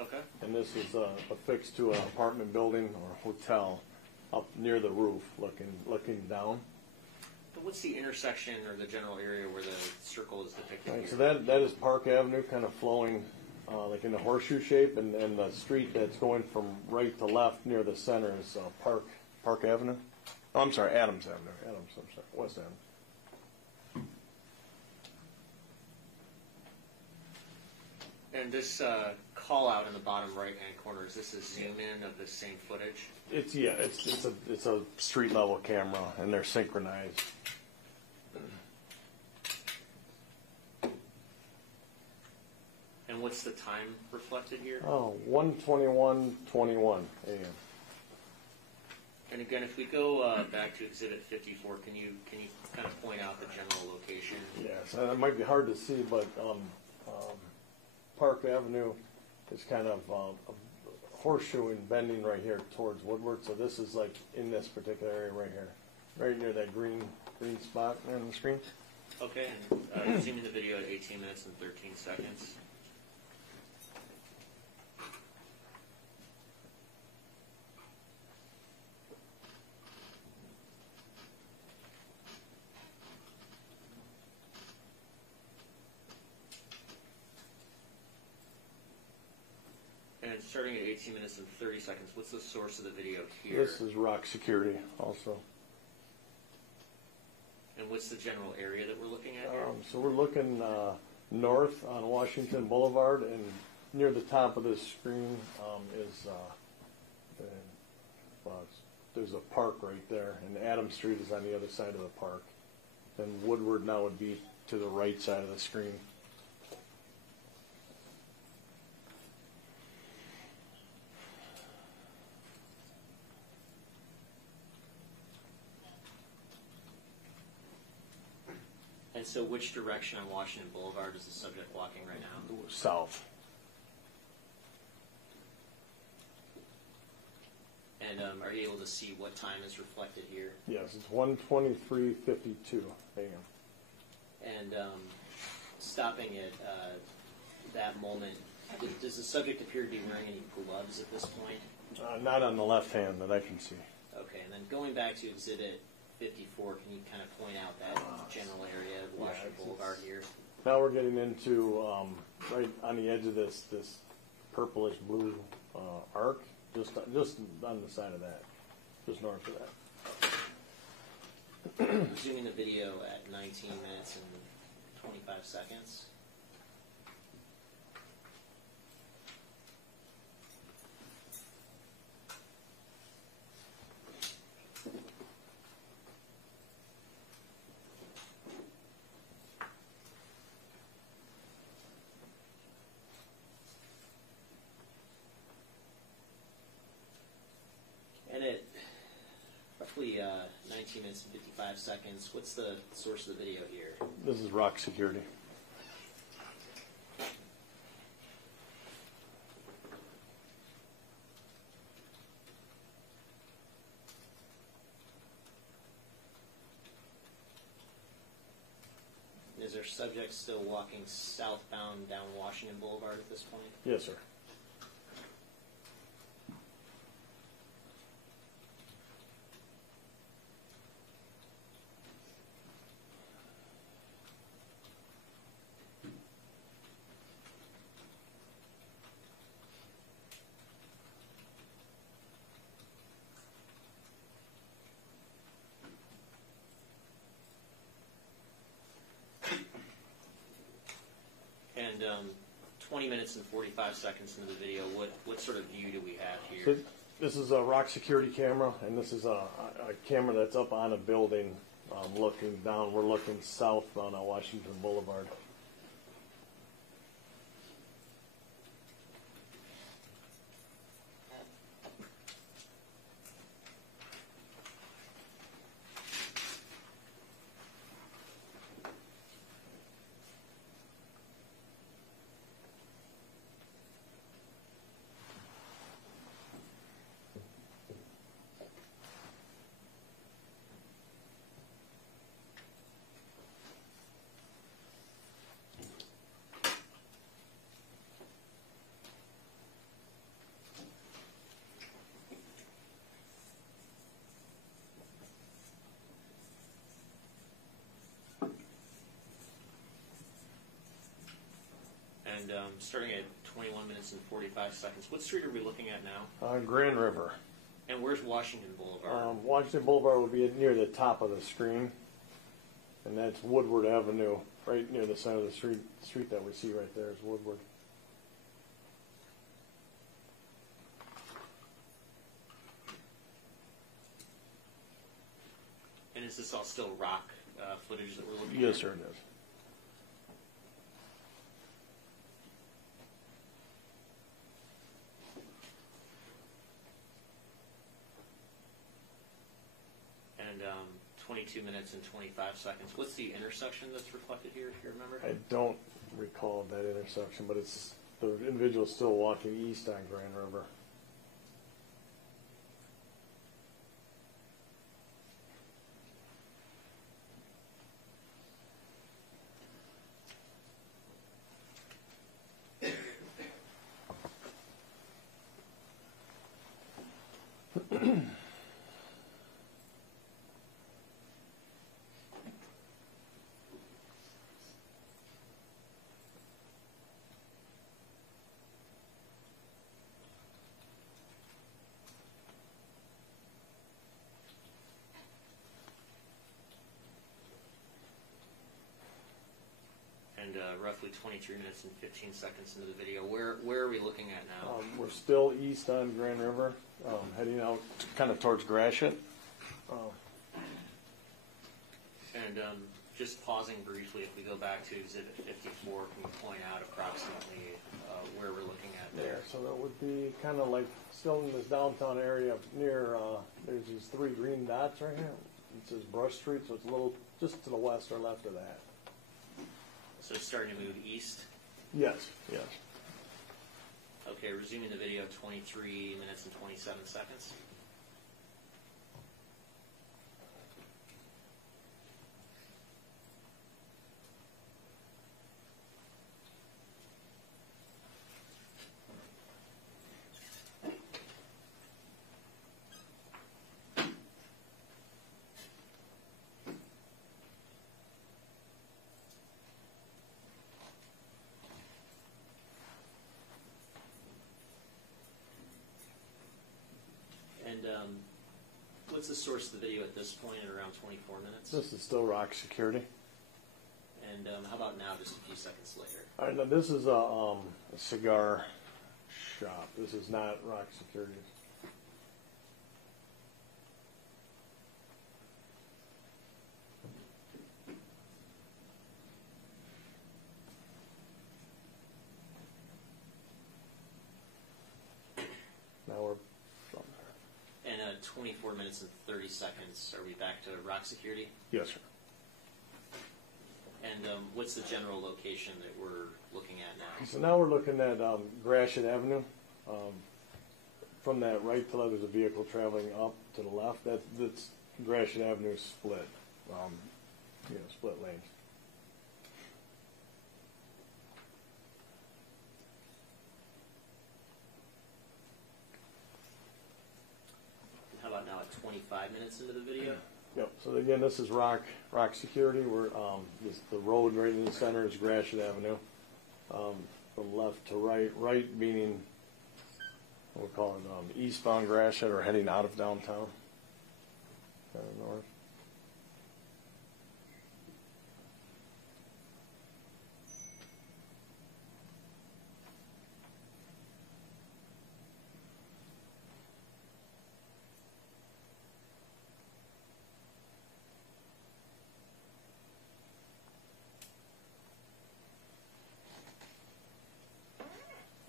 Okay. And this is affixed to an apartment building or hotel up near the roof, looking down. But what's the intersection or the general area where the circle is depicted Right, here? so that is Park Avenue, kind of flowing like in a horseshoe shape, and the street that's going from right to left near the center is Park Avenue. Oh, I'm sorry, Adams Avenue. West Avenue. And this call out in the bottom right hand corner, is this a zoom in of the same footage? It's a street level camera, and they're synchronized. And what's the time reflected here? Oh, 1:21:21 a.m. And again, if we go back to Exhibit 54, can you kind of point out the general location? Yes, and it might be hard to see, but Park Avenue is kind of horseshoeing, bending right here towards Woodward. So this is like in this particular area right here, right near that green spot on the screen. Okay, and resuming the video at 18 minutes and 13 seconds. And starting at 18 minutes and 30 seconds, what's the source of the video here? This is Rock Security also. And what's the general area that we're looking at here? So we're looking north on Washington Boulevard, and near the top of this screen is there's a park right there, and Adams Street is on the other side of the park. And Woodward now would be to the right side of the screen. And so which direction on Washington Boulevard is the subject walking right now? South. And are you able to see what time is reflected here? Yes, it's 1:23:52 a.m. And stopping at that moment, does the subject appear to be wearing any gloves at this point? Not on the left hand that I can see. Okay, and then going back to Exhibit 54, can you kind of point out that general area of Washington Boulevard here? Now we're getting into right on the edge of this purplish blue arc, just on the side of that, just north of that. Resuming the video at 19 minutes and 25 seconds. And at roughly 19 minutes and 55 seconds, what's the source of the video here? This is rock security. Is there subjects still walking southbound down Washington Boulevard at this point? Yes, sir. And 20 minutes and 45 seconds into the video, what sort of view do we have here? So this is a rock security camera, and this is a camera that's up on a building, looking down. We're looking south on Washington Boulevard. And starting at 21 minutes and 45 seconds, what street are we looking at now? Grand River. And where's Washington Boulevard? Washington Boulevard would be near the top of the screen, and that's Woodward Avenue, right near the center of the street. The street that we see right there is Woodward. And is this all still rock footage that we're looking at? Yes, sir, it is. And 22 minutes and 25 seconds. What's the intersection that's reflected here, if you remember? I don't recall that intersection, but it's the individual's still walking east on Grand River. And roughly 23 minutes and 15 seconds into the video. Where are we looking at now? We're still east on Grand River, heading out kind of towards Gratiot. And just pausing briefly, if we go back to Exhibit 54, can you point out approximately where we're looking at there? So that would be kind of like still in this downtown area near, there's these three green dots right here. It says Brush Street, so it's a little just to the west or left of that. So it's starting to move east. Yes, yes. Okay, resuming the video, 23 minutes and 27 seconds. What's the source of the video at this point at around 24 minutes? This is still Rock Security. And how about now, just a few seconds later? All right, now this is a cigar shop. This is not Rock Security. Now we're from there. And 24 minutes and 30 seconds, are we back to Rock Security? Yes, sir. And what's the general location that we're looking at now? So now we're looking at Gratiot Avenue. From that right to left, there's a vehicle traveling up to the left. That's Gratiot Avenue split, split lanes. How about now at 25 minutes into the video? Yep. So again, this is Rock Security. We're the road right in the center is Gratiot Avenue. From left to right, right meaning we're calling eastbound Gratiot or heading out of downtown. Kind of north.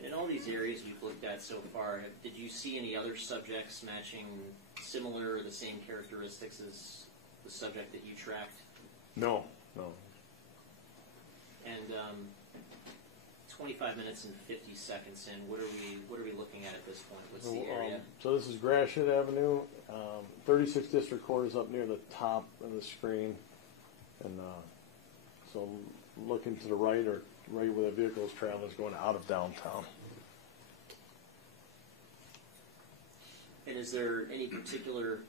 In all these areas you've looked at so far, did you see any other subjects matching similar or the same characteristics as the subject that you tracked? No. And 25 minutes and 50 seconds in, what are we looking at this point? What's the area? So this is Gratiot Avenue. 36th District Court is up near the top of the screen, and so looking to the right or right where the vehicle is traveling is going out of downtown. And is there any particular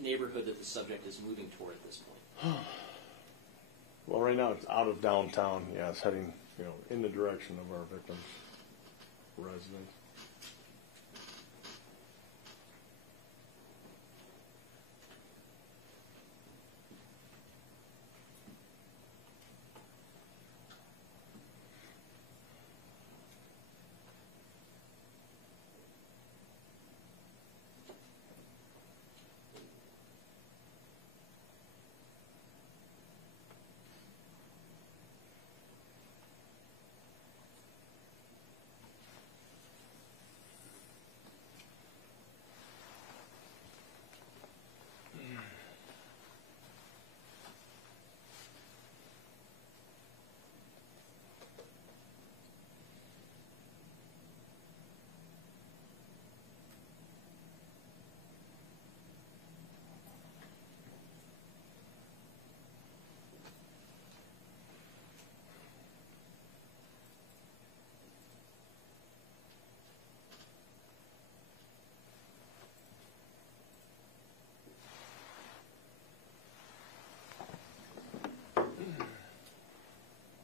neighborhood that the subject is moving toward at this point? Well, right now it's out of downtown. Yeah, it's heading in the direction of our victim's residence.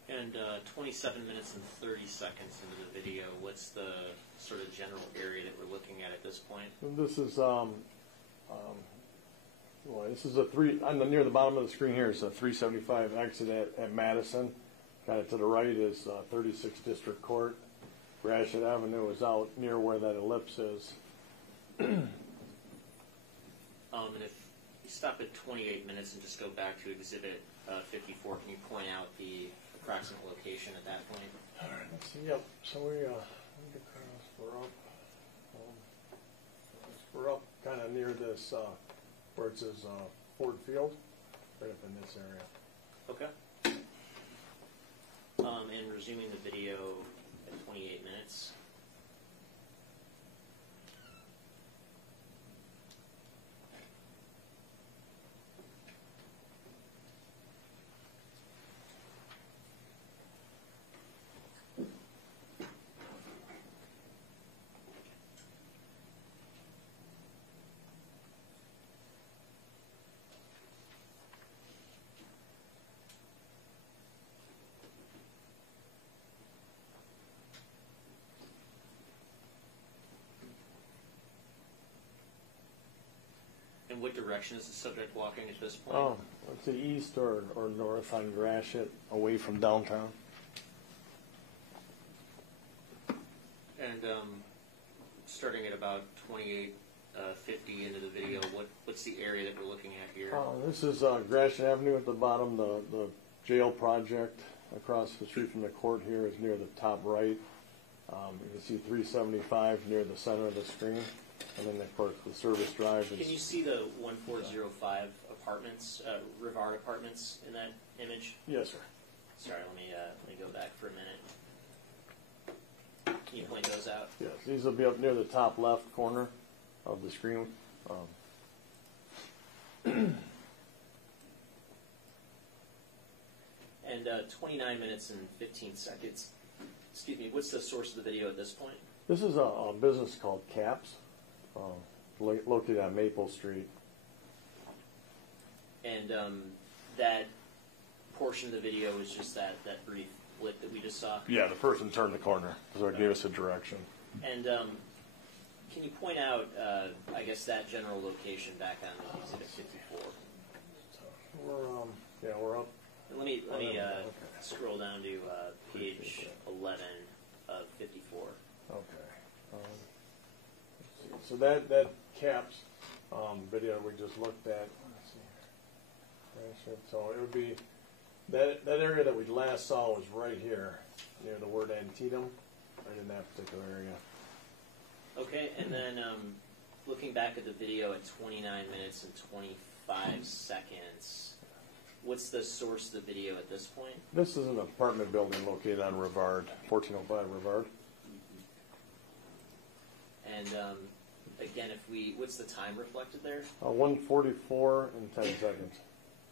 And 27 minutes and 30 seconds into the video, what's the sort of general area that we're looking at this point? And this is this is a near the bottom of the screen here is a 375 exit at Madison. Kind of to the right is 36th District Court. Gratiot Avenue is out near where that ellipse is. And if you stop at 28 minutes and just go back to Exhibit 54, can you point out the approximate location at that point? All right, let's see. Yep. So we're up kind of near this where it says Ford Field, right up in this area. Okay. And resuming the video at 28 minutes. what direction is the subject walking at this point? Oh, let's say east or north on Gratiot, away from downtown. And starting at about 28:50 into the video, what's the area that we're looking at here? This is Gratiot Avenue at the bottom. The jail project across the street from the court here is near the top right. You can see 375 near the center of the screen. And then, of course, the service drive is... Can you see the 1405 apartments, Rivard Apartments in that image? Yes, sir. Sorry, let me go back for a minute. Can you point those out? Yes, these will be up near the top left corner of the screen. And 29 minutes and 15 seconds. Excuse me, what's the source of the video at this point? This is a business called Caps, located on Maple Street. And that portion of the video is just that brief blip that we just saw? Yeah, the person turned the corner, so it gave us a direction. And can you point out, I guess, that general location back on Exhibit 54? We're up. Let me scroll down to page 11 of 54. Okay. Let's see. So that Caps video we just looked at. Let's see. So it would be that area that we last saw was right here near the word Antietam, right in that particular area. Okay, and then looking back at the video at 29 minutes and 25 seconds, what's the source of the video at this point? This is an apartment building located on Rivard, 1405 Rivard. And again, what's the time reflected there? 1:44 and 10 seconds.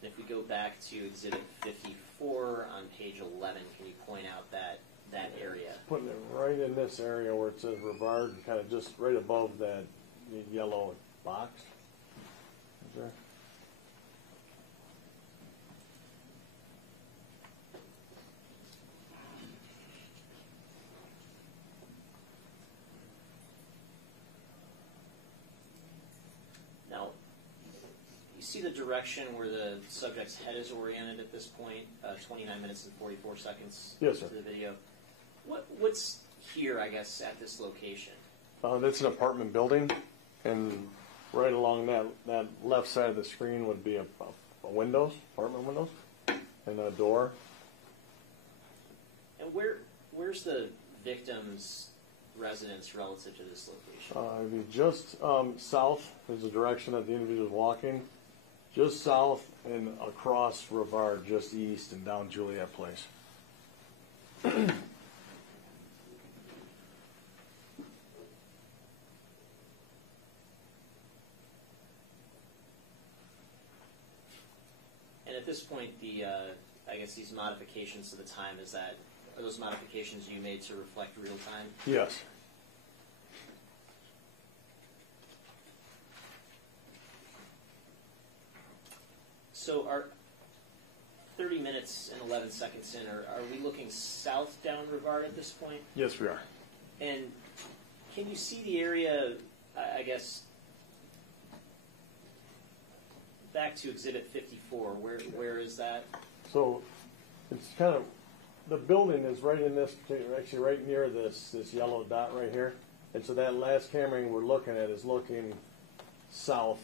And if we go back to Exhibit 54 on page 11, can you point out that area? Putting it right in this area where it says Rivard, kind of just right above that yellow box. Is there? Now, you see the direction where the subject's head is oriented at this point, 29 minutes and 44 seconds Yes, sir. into the video. What's here, I guess, at this location? That's an apartment building, and right along that left side of the screen would be a windows, apartment windows, and a door. And where's the victim's residence relative to this location? It'd be just south is the direction that the individual is walking, just south and across Rivard, just east and down Juliet Place. And at this point, I guess these modifications to the time, are those modifications you made to reflect real time? Yes. So are 30 minutes and 11 seconds in, are we looking south down Rivard at this point? Yes, we are. And can you see the area, I guess, back to Exhibit 54, where is that? So it's kind of, the building is right in this, actually right near this yellow dot right here. And so that last camera we're looking at is looking south,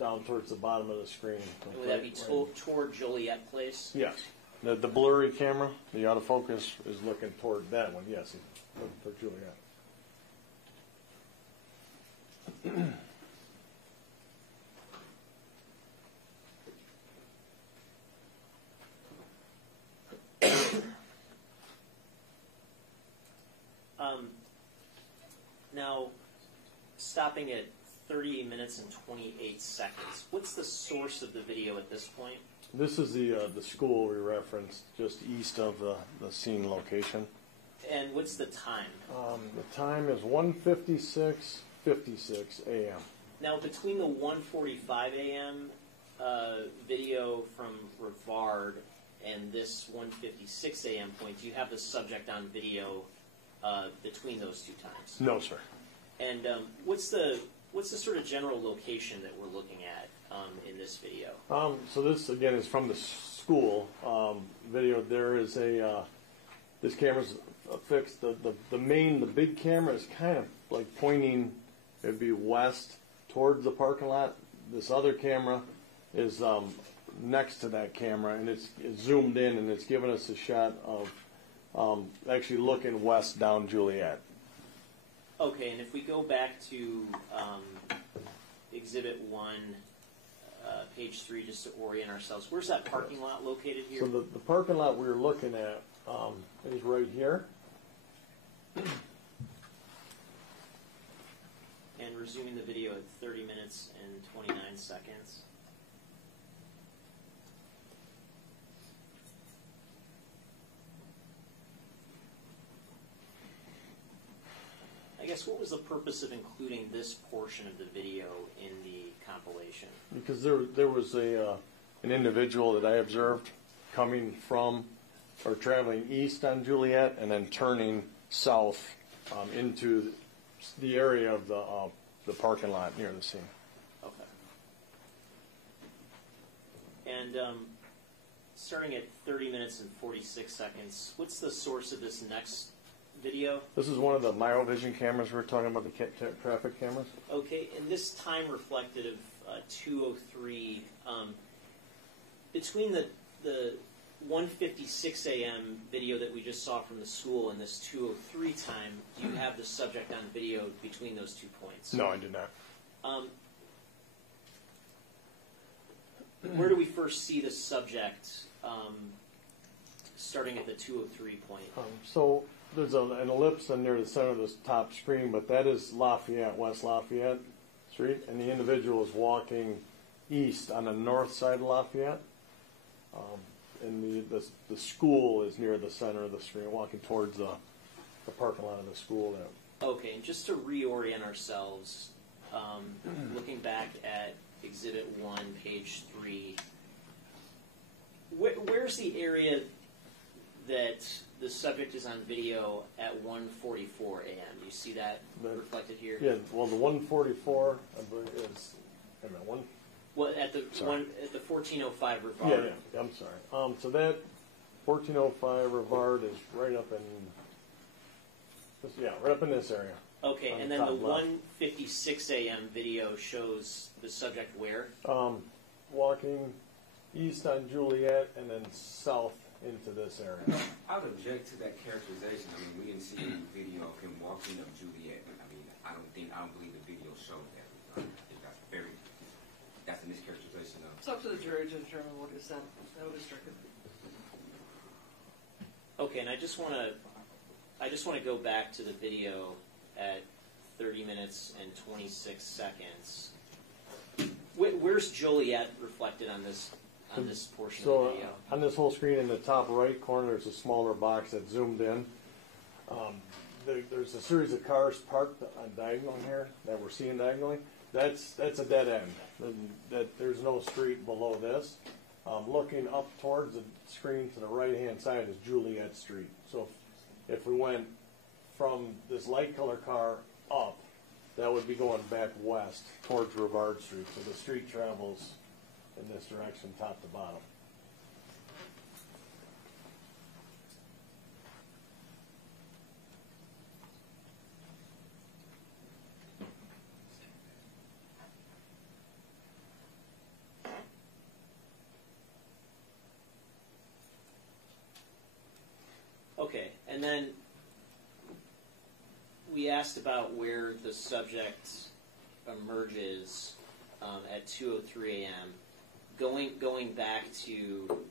down towards the bottom of the screen. And would that be toward Joliet Place? Yes. The blurry camera, the autofocus is looking toward that one, yes, looking toward Juliet. Now, stopping at 30 minutes and 28 seconds, what's the source of the video at this point? This is the school we referenced, just east of the scene location. And what's the time? The time is 1:56:56 a.m. Now, between the 1:45 a.m. Video from Rivard and this 1:56 a.m. point, do you have the subject on video between those two times? No, sir. And what's the What's the sort of general location that we're looking at in this video? So this again is from the school video. There is this camera's fixed. The big camera is kind of like pointing, it'd be west towards the parking lot. This other camera is next to that camera, and it's zoomed in, and it's giving us a shot of actually looking west down Juliet. Okay, and if we go back to Exhibit 1, page 3, just to orient ourselves, where's that parking lot located here? So the parking lot we were looking at is right here. And resuming the video at 30 minutes and 29 seconds. I guess what was the purpose of including this portion of the video in the compilation? Because there was an individual that I observed coming from or traveling east on Juliet and then turning south into the area of the parking lot near the scene. Okay. And starting at 30 minutes and 46 seconds, what's the source of this next video? This is one of the microvision cameras we were talking about, the traffic cameras. Okay, and this time reflected of 2:03, between the 1:56 a.m. video that we just saw from the school and this 2:03 time, do you have the subject on video between those 2 points? No, I did not. Where do we first see the subject starting at the 2:03 point? So there's an ellipse near the center of this top screen, but that is Lafayette, West Lafayette Street, and the individual is walking east on the north side of Lafayette. And the school is near the center of the screen, walking towards the parking lot of the school there. Okay, and just to reorient ourselves, looking back at Exhibit 1, page 3, where's the area that the subject is on video at 1:44 a.m.? Do you see that reflected here? Yeah, well, the 144 I believe is, wait a minute, one. Well, at the 1405 Rivard. Yeah, I'm sorry. So that 1405 Rivard is right up in this area. Okay, on and the then the top left. 1:56 a.m. video shows the subject where? Walking east on Juliet and then south into this area. I would object to that characterization. I mean, we didn't see any video of him walking up Juliet. I mean, I don't believe the video showed that. I think that's a mischaracterization of. It's up to the jury to determine what is said. That would be stricken. Okay, and I just want to go back to the video at 30 minutes and 26 seconds. Where's Joliet reflected on this portion of the video? On this whole screen in the top right corner, there's a smaller box that's zoomed in. There's a series of cars parked on diagonal here that we're seeing diagonally. That's a dead end. There's no street below this. Looking up towards the screen to the right-hand side is Juliet Street. So if we went from this light color car up, that would be going back west towards Rivard Street. So the street travels in this direction, top to bottom. Okay, and then we asked about where the subject emerges at 2:03 a.m. Going back to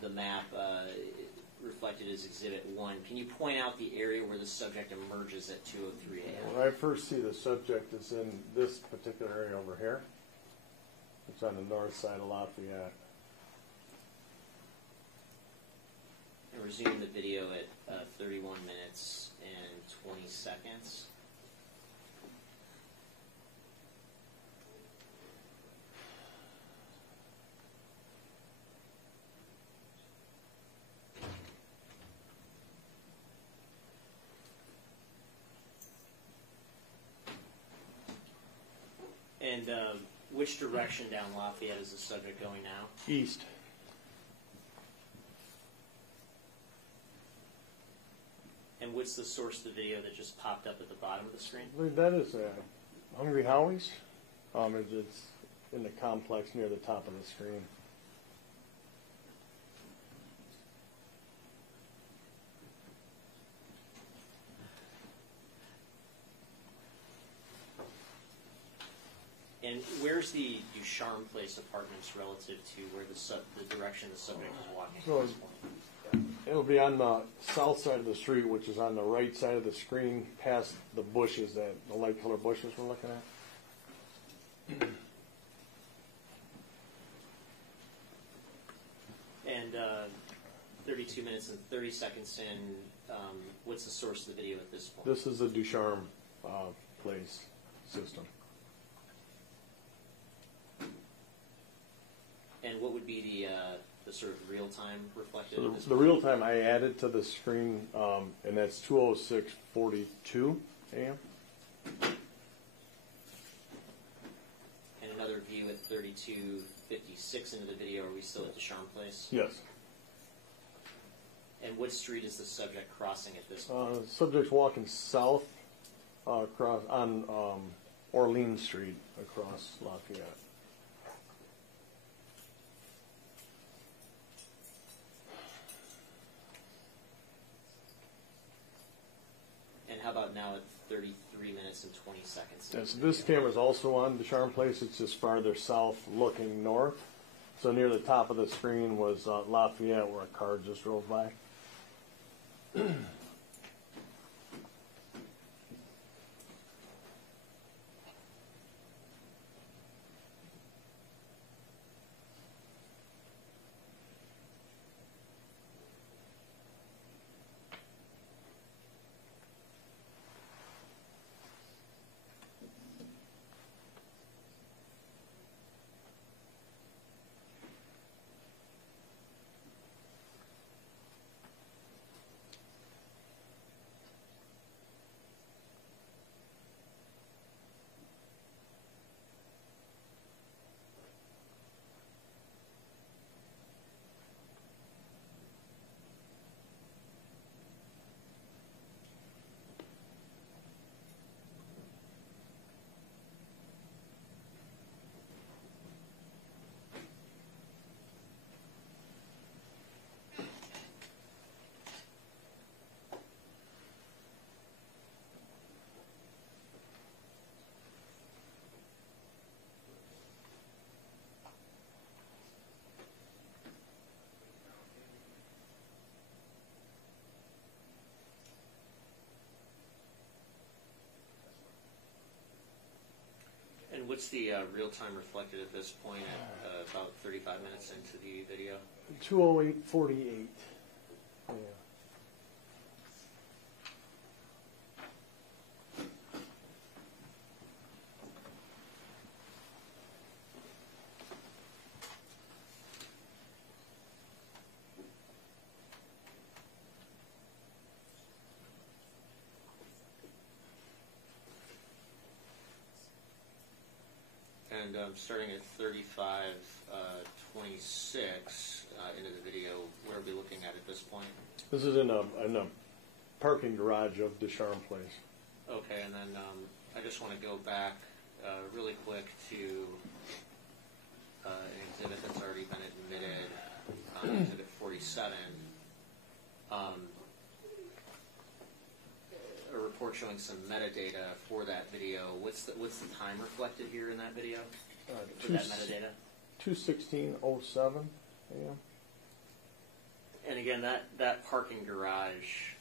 the map reflected as Exhibit 1, can you point out the area where the subject emerges at 2:03 a.m.? When I first see the subject is in this particular area over here. It's on the north side of Lafayette. And resume the video at 31 minutes and 20 seconds. And which direction down Lafayette is the subject going now? East. And what's the source of the video that just popped up at the bottom of the screen? I believe that is Hungry Howie's. It's in the complex near the top of the screen. And where's the Ducharme Place apartments relative to where the direction the subject is walking So at this point? it'll be on the south side of the street, which is on the right side of the screen, past the bushes, the light color bushes we're looking at. And 32 minutes and 30 seconds in, what's the source of the video at this point? This is the Ducharme Place system. And what would be the sort of real time reflected? So at this the point? real time I added to the screen, and that's 2:06:42 a.m. And another view at 32:56 into the video. Are we still at Ducharme Place? Yes. And what street is the subject crossing at this point? Subject's walking south across on Orleans Street across Lafayette. And how about now at 33 minutes and 20 seconds? Yeah, so this camera's also on Ducharme Place. It's just farther south looking north. So near the top of the screen was Lafayette, where a car just drove by. And what's the real time reflected at this point at about 35 minutes into the video? 2:08:48. Yeah. And starting at 35:26 into the video, where are we looking at this point? This is in a parking garage of Ducharme Place. Okay, and then I just want to go back really quick to an exhibit that's already been admitted, Exhibit 47. A report showing some metadata for that video. What's the time reflected here in that video for that metadata? 2:16:07 a.m. And again, that parking garage,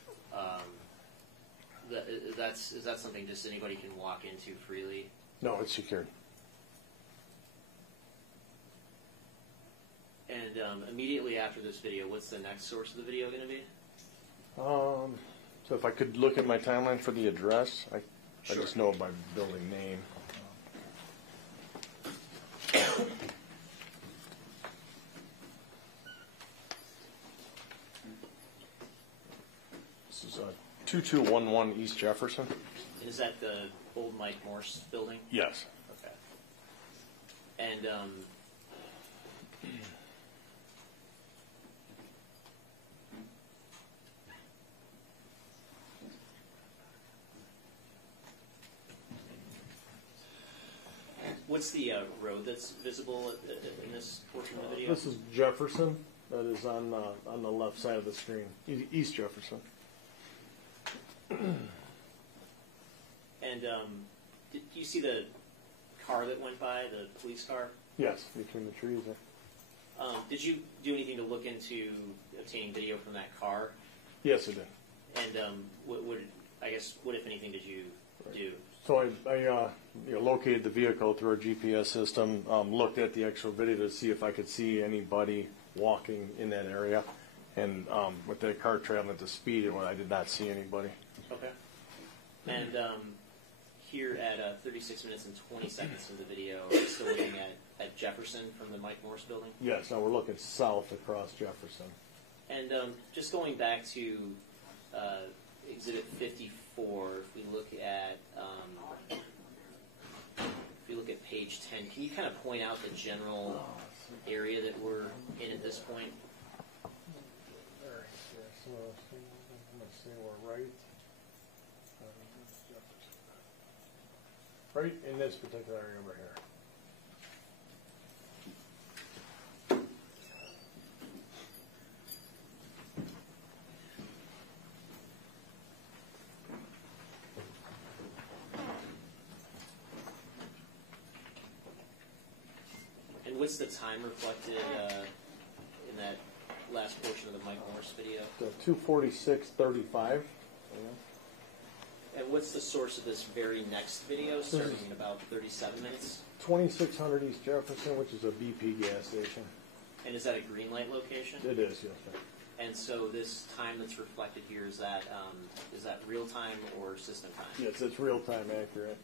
is that something just anybody can walk into freely? No, it's secured. And immediately after this video, what's the next source of the video going to be? So if I could look at my timeline for the address, I Sure. just know it by building name. This is 2211 East Jefferson. And is that the old Mike Morse building? Yes. Okay. And what's the road that's visible in this portion of the video? This is Jefferson. That is on the left side of the screen, East Jefferson. And did you see the car that went by, the police car? Yes, between the trees there. Did you do anything to look into obtaining video from that car? Yes, it did. And what if anything, did you do? So I located the vehicle through our GPS system, looked at the actual video to see if I could see anybody walking in that area. And with that car traveling at the speed, I did not see anybody. Okay. And here at 36 minutes and 20 seconds of the video, we're still looking at Jefferson from the Mike Morse building? Yes, now we're looking south across Jefferson. And just going back to Exhibit 54, if we look at page 10, can you kind of point out the general area that we're in at this point? So I'm going to say we're right in this particular area over here. And what's the time reflected in that last portion of the Mike Morse video? So 2:46:35. And what's the source of this very next video, starting in about 37 minutes? 2600 East Jefferson, which is a BP gas station. And is that a green light location? It is, yes. And so this time that's reflected here, is that real time or system time? Yes, it's real time accurate.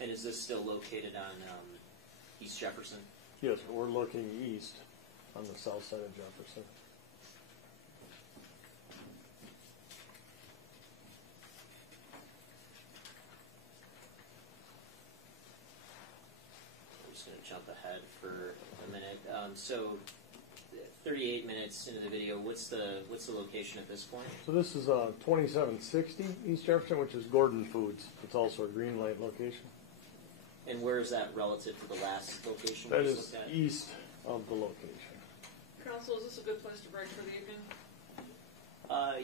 And is this still located on East Jefferson? Yes, we're looking east on the south side of Jefferson. I'm just going to jump ahead for a minute. So 38 minutes into the video, what's the location at this point? So this is 2760 East Jefferson, which is Gordon Foods. It's also a green light location. And where is that relative to the last location That we just is looked at? east of the location. Council, is this a good place to break for the evening?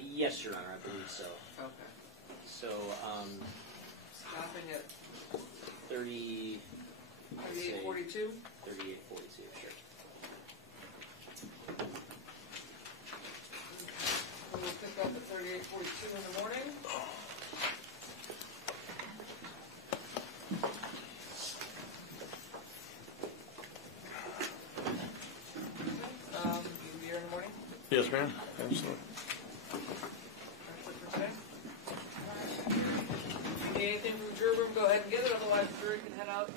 Yes, Your Honor, I believe so. Okay. So, Stopping at 38:42, 38:42? 38:42, sure. We'll pick up at 38:42 in the morning. You'll be here in the morning? Yes, ma'am. Absolutely. That's it for today. If you need anything from the jury room, go ahead and get it, otherwise the jury can head out